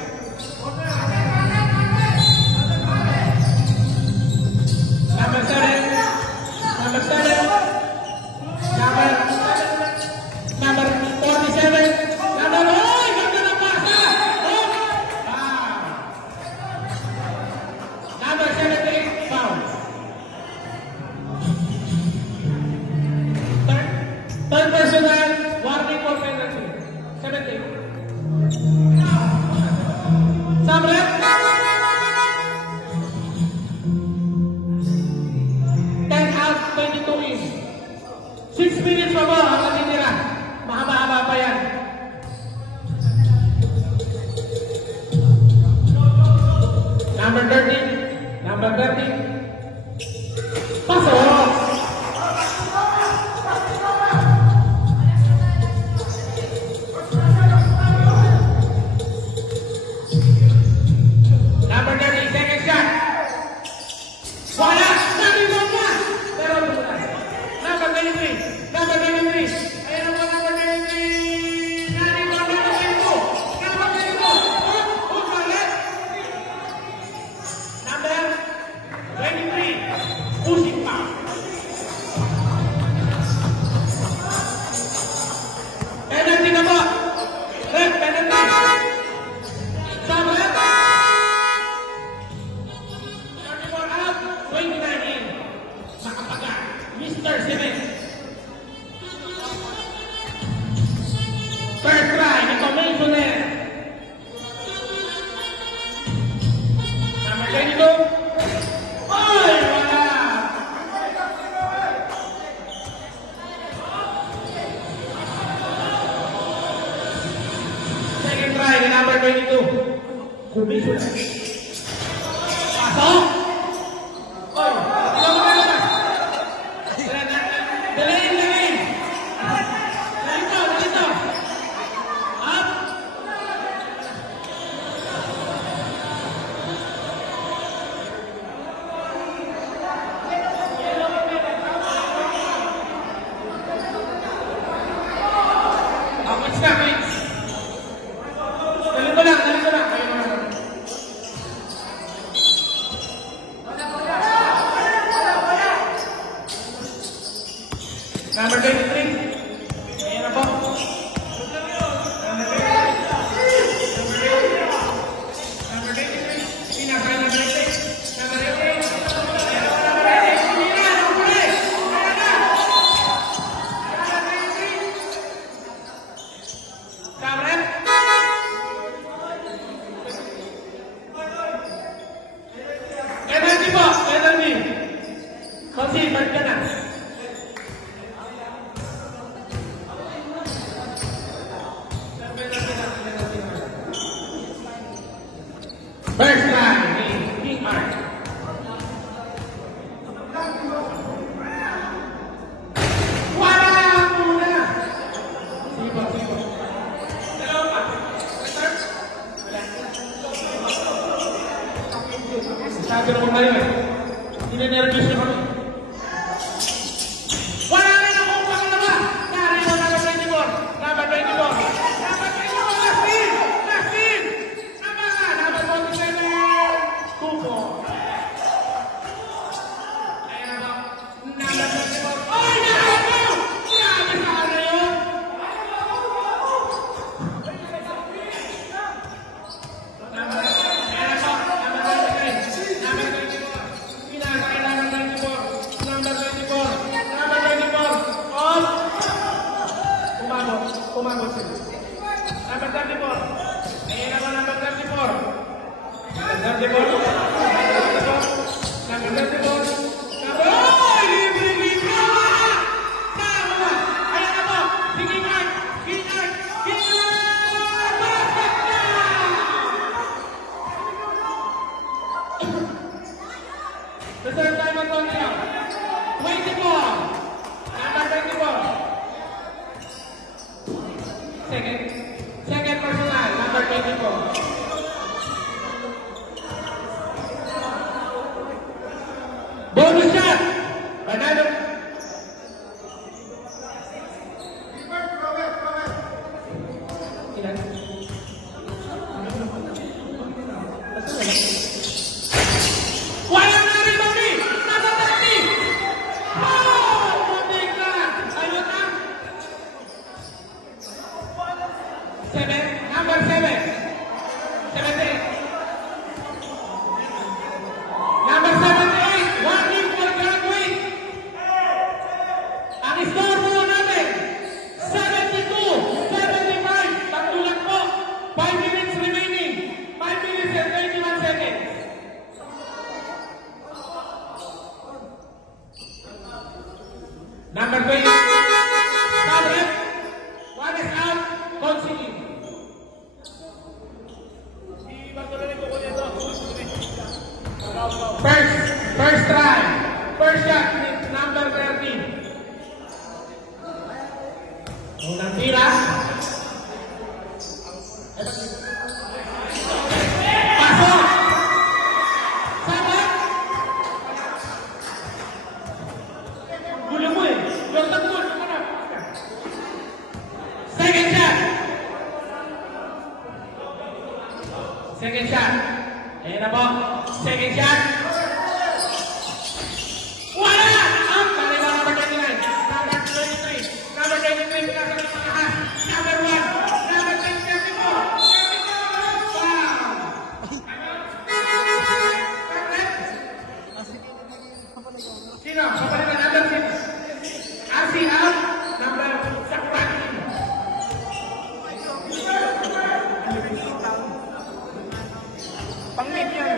try ni number 22. Kumiso na. Pasok! Oy! Ikaw mo na labas! Dalayin! Dito! Up! Quits na, quits! Dali ko lang. Ayun naman. Number 23. Ayan na po. Number 23. Pinaka number 6. Number 8. Energy po! Energy! Kasi, balik ka na. First time, King Mark. Wala muna! Sipo. Dalawa pa. Start. Sabi naman kayo eh. Ninenervous na kami. Wala na akong pangalawa! Nari mo number 24. Number 24. Number 24. Last in! Number 47. Kuko. Ayan na po. Number 24. Oy! Nakakaw! Grabe sa ano yun! Umabot sila. Number 34. Ayan naman number 34. Number 34. Number 34. Oy! Libre! Tama! Ayan na po! Sige, Mark! The third time on 24. Number 24. Second personal, number 24. Bonus shot! Banado. Ilan? Wala na rin, Bobby! Nasa 30! Oh! Muntik na! Ayun na! Number 7. 78. Number 78. Warning for graduate. Ang score po natin, 72, 75. Pagtulak po. 5 minutes remaining. 5 minutes and 21 seconds. Number 20. Stop it. One is out. Conceding. First try. First shot, number 13. Unang tira. Pasok! Sabat! Gulo mo eh. You're the goal. Second shot. Second shot. Ayan na po. Second shot. Wala! Out! Tali ba number 29? Number 23. Number 23. Pinasa ng mga ha. Number 1. Number 34. Wow! Sino? Kapalin na number 6. Asi out. Number 14. Pang-mid yan.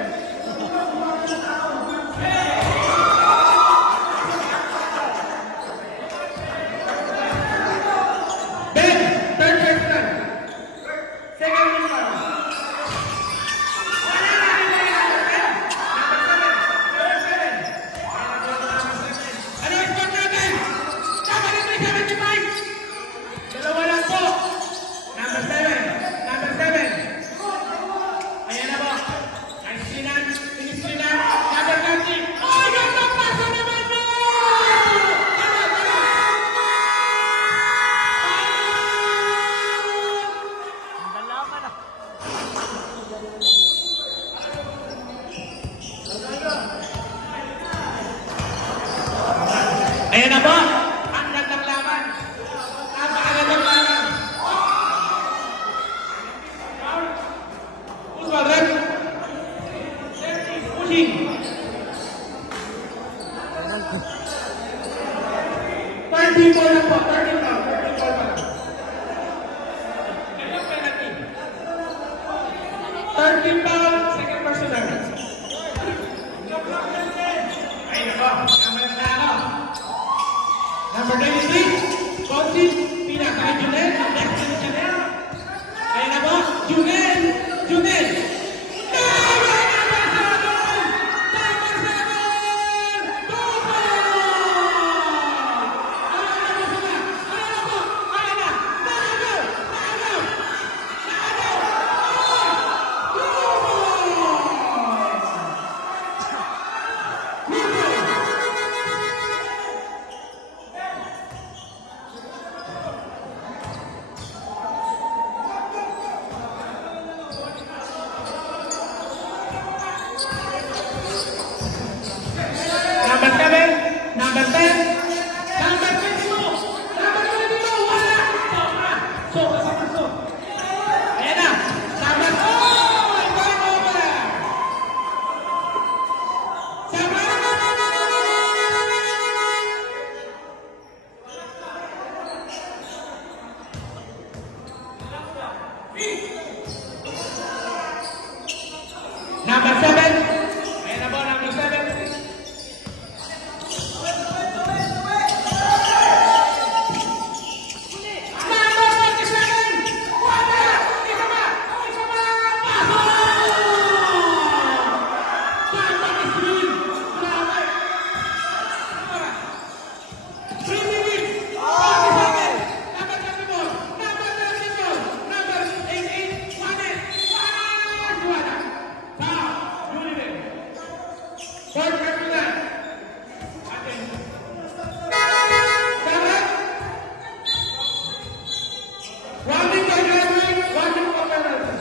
Rounding by graduate, rounding for penalty.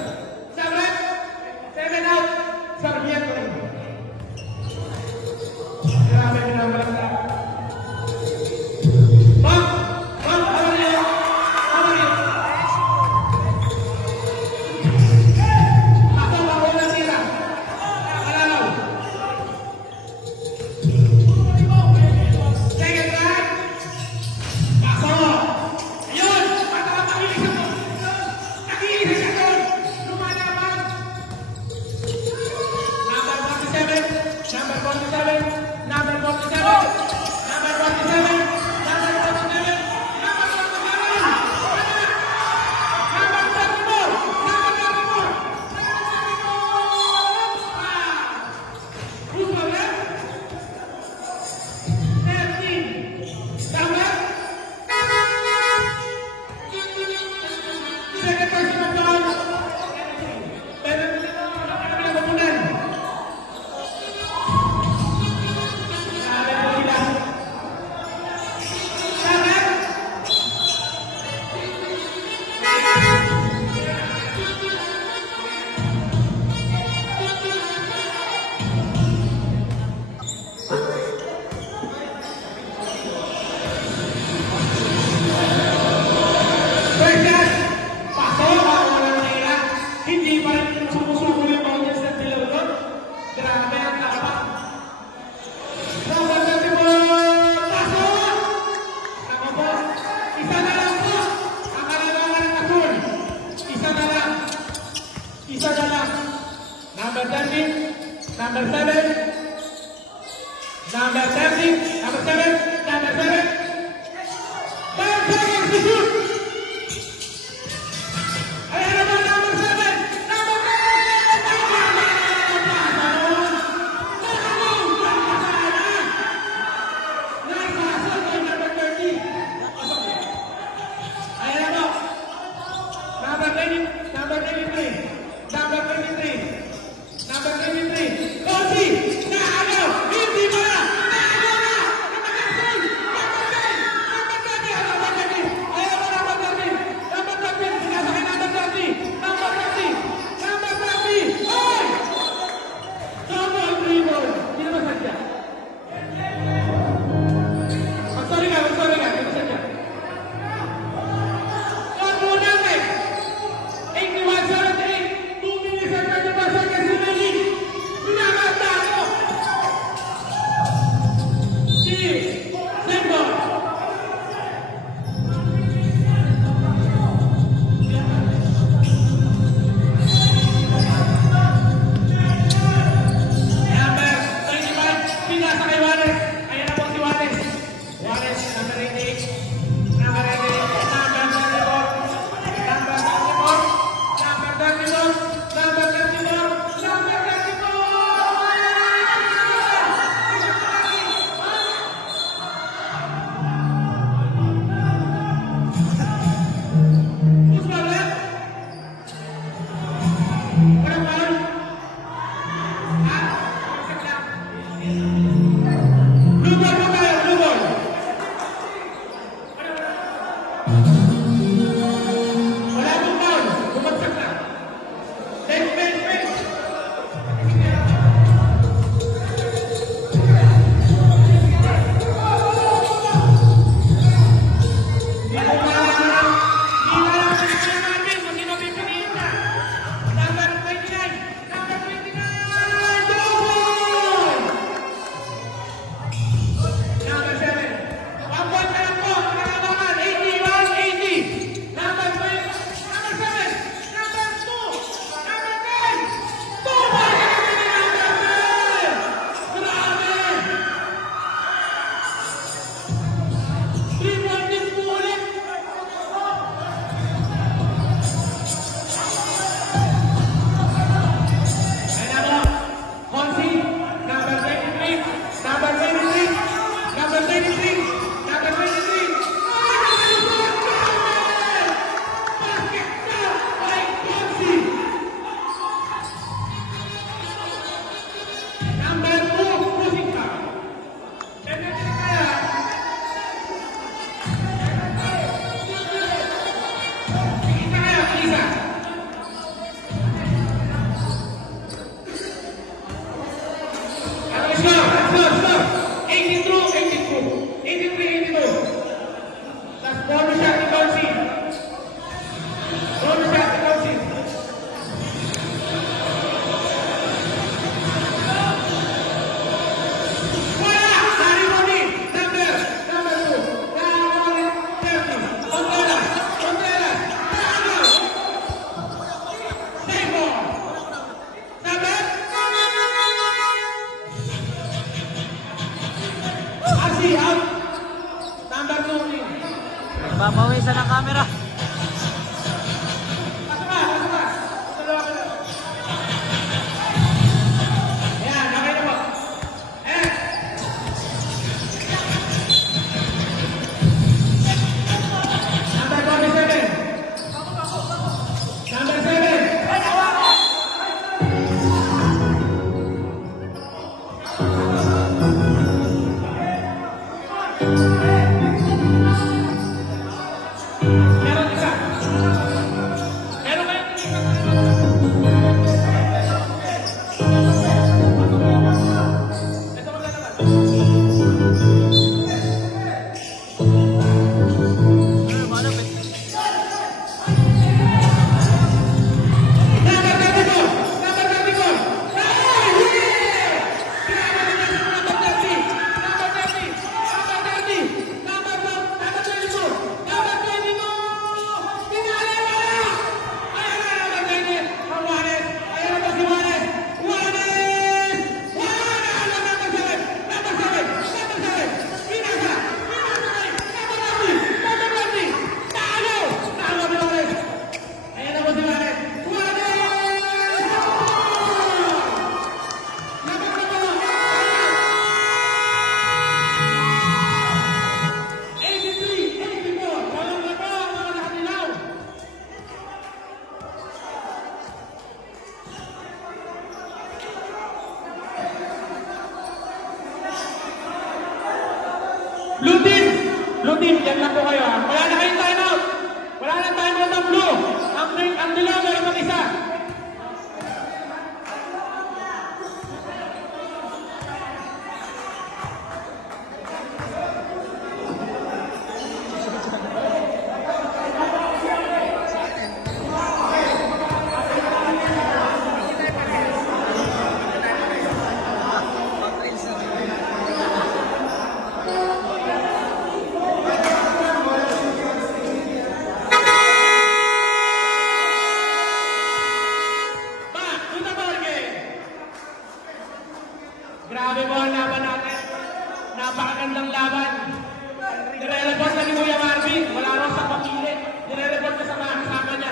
7 out, Sarmiento. Grabe pinabalik na. Bang! Bang! Hawali! Hawali! Pasok ang unang tira. Kalalaw. Second right. Pasok. Ayun! Nakikinig siya doon. Nakikinig siya doon. Lumalaban. Number 47. Number 47. Number 47. Number 47. Number 47. Number 47. Number 34. Number 34. Who's on that? 13. Tama? Second person of God. Pero nakakabila ko muna. Sabi ko sila. Tama? Pwede! Pasok ang walang nila. Hindi pa rin sumusuko yung audience ng dilaw doon. Grabe ang tapak. Number 34! Pasok! Ako po, isa na lang po. Ang kalagawan ng asul. Isa na lang. Isa na lang. Number 13. Number 7. Number 13. Number 7. Number 7. Bang! Bang! Shoot! Ayan naman, number 7! Number 7! Ayan naman! Number 20, number 23. Number 23. Number 23. Kosi! Naagaw! Hindi ba na? Naagaw na! Number 10! Number 10! Number 10! Ayan naman, number 13! Number 13! Sinasakay number 30! Number 30! Number 30! Ay! Double dribble! Hindi naman sadya. Mag-sorry ka, mag-sorry ka. Hindi sadya. One more natin! 81-78! 2 minutes and 25 seconds remaining! Pinakata ako! camera. Pasok ka, pasok ka. Dalawa ka lang. Ayan, okay na po. Eh. Number 47. Number 7. Meron isa. Meron kayong ito maglalakad. Malapit. Number 34! Number 34! Ah, yeah! Grabe naman sa number 30! Number 30! Number 30! Number 22! Number 22! Pinali mo na! Ayan na number 20! Ang Juarez! Ayan na ba si Juarez? Juarez! Wala na! Number 7! Number 7! Number 7! Pinasa! Pinasa na! Number 30! Number 30! Talo! Talo si Juarez! Ayan na po si Juarez! Juarez! Blue team! Blue team, yan lang po kayo ha. Wala na kayong timeout! Wala na timeout ang blue! Ang dilaw, meron pang isa! Back to the ball game! Grabe po ang laban natin. Napakagandang laban. Nire-report na ni Kuya Marvin. Wala raw sa papili. Nire-report na sa mga kasama niya.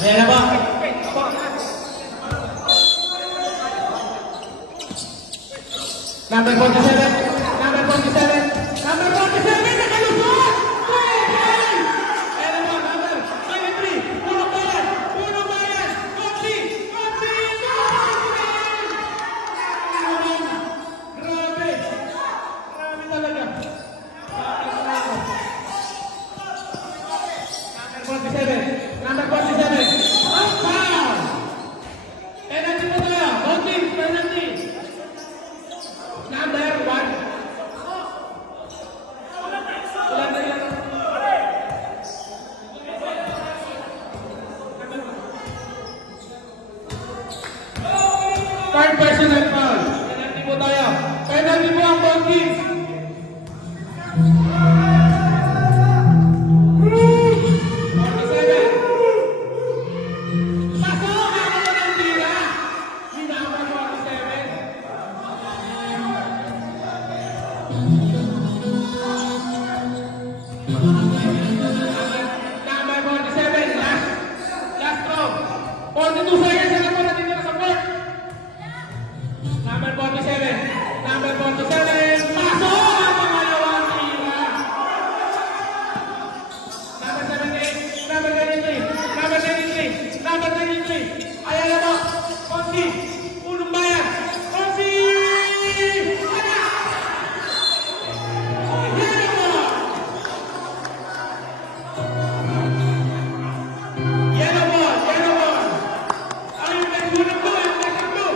Ayan na ba? Number 47. Number 47. Number 47 na kalusot! Ayan na ba? Number 23. Punong bayan! Punong bayan! Kopsi! Kopsi! Grabe! Grabe talaga. Number 47. Number 47. Ang foul! Penalty po tayo. Voting, penalty. Number 1. Ulan na lang. Third personal foul. Penalty po tayo. Penalty po ang voting. Pasok! Ako na ng tira! Si number 47. Number 47, last throw. 42 seconds na po natitira sa court. Number 47, number 47, pasok! Ang pangalawang tira. Number 78, number 23, number 23, number 23. Ayan na po, Konsi, Punong Bayan, Konsi! Ayan! Yellow ball, yellow ball. Ano yung next blue? Yung next blue.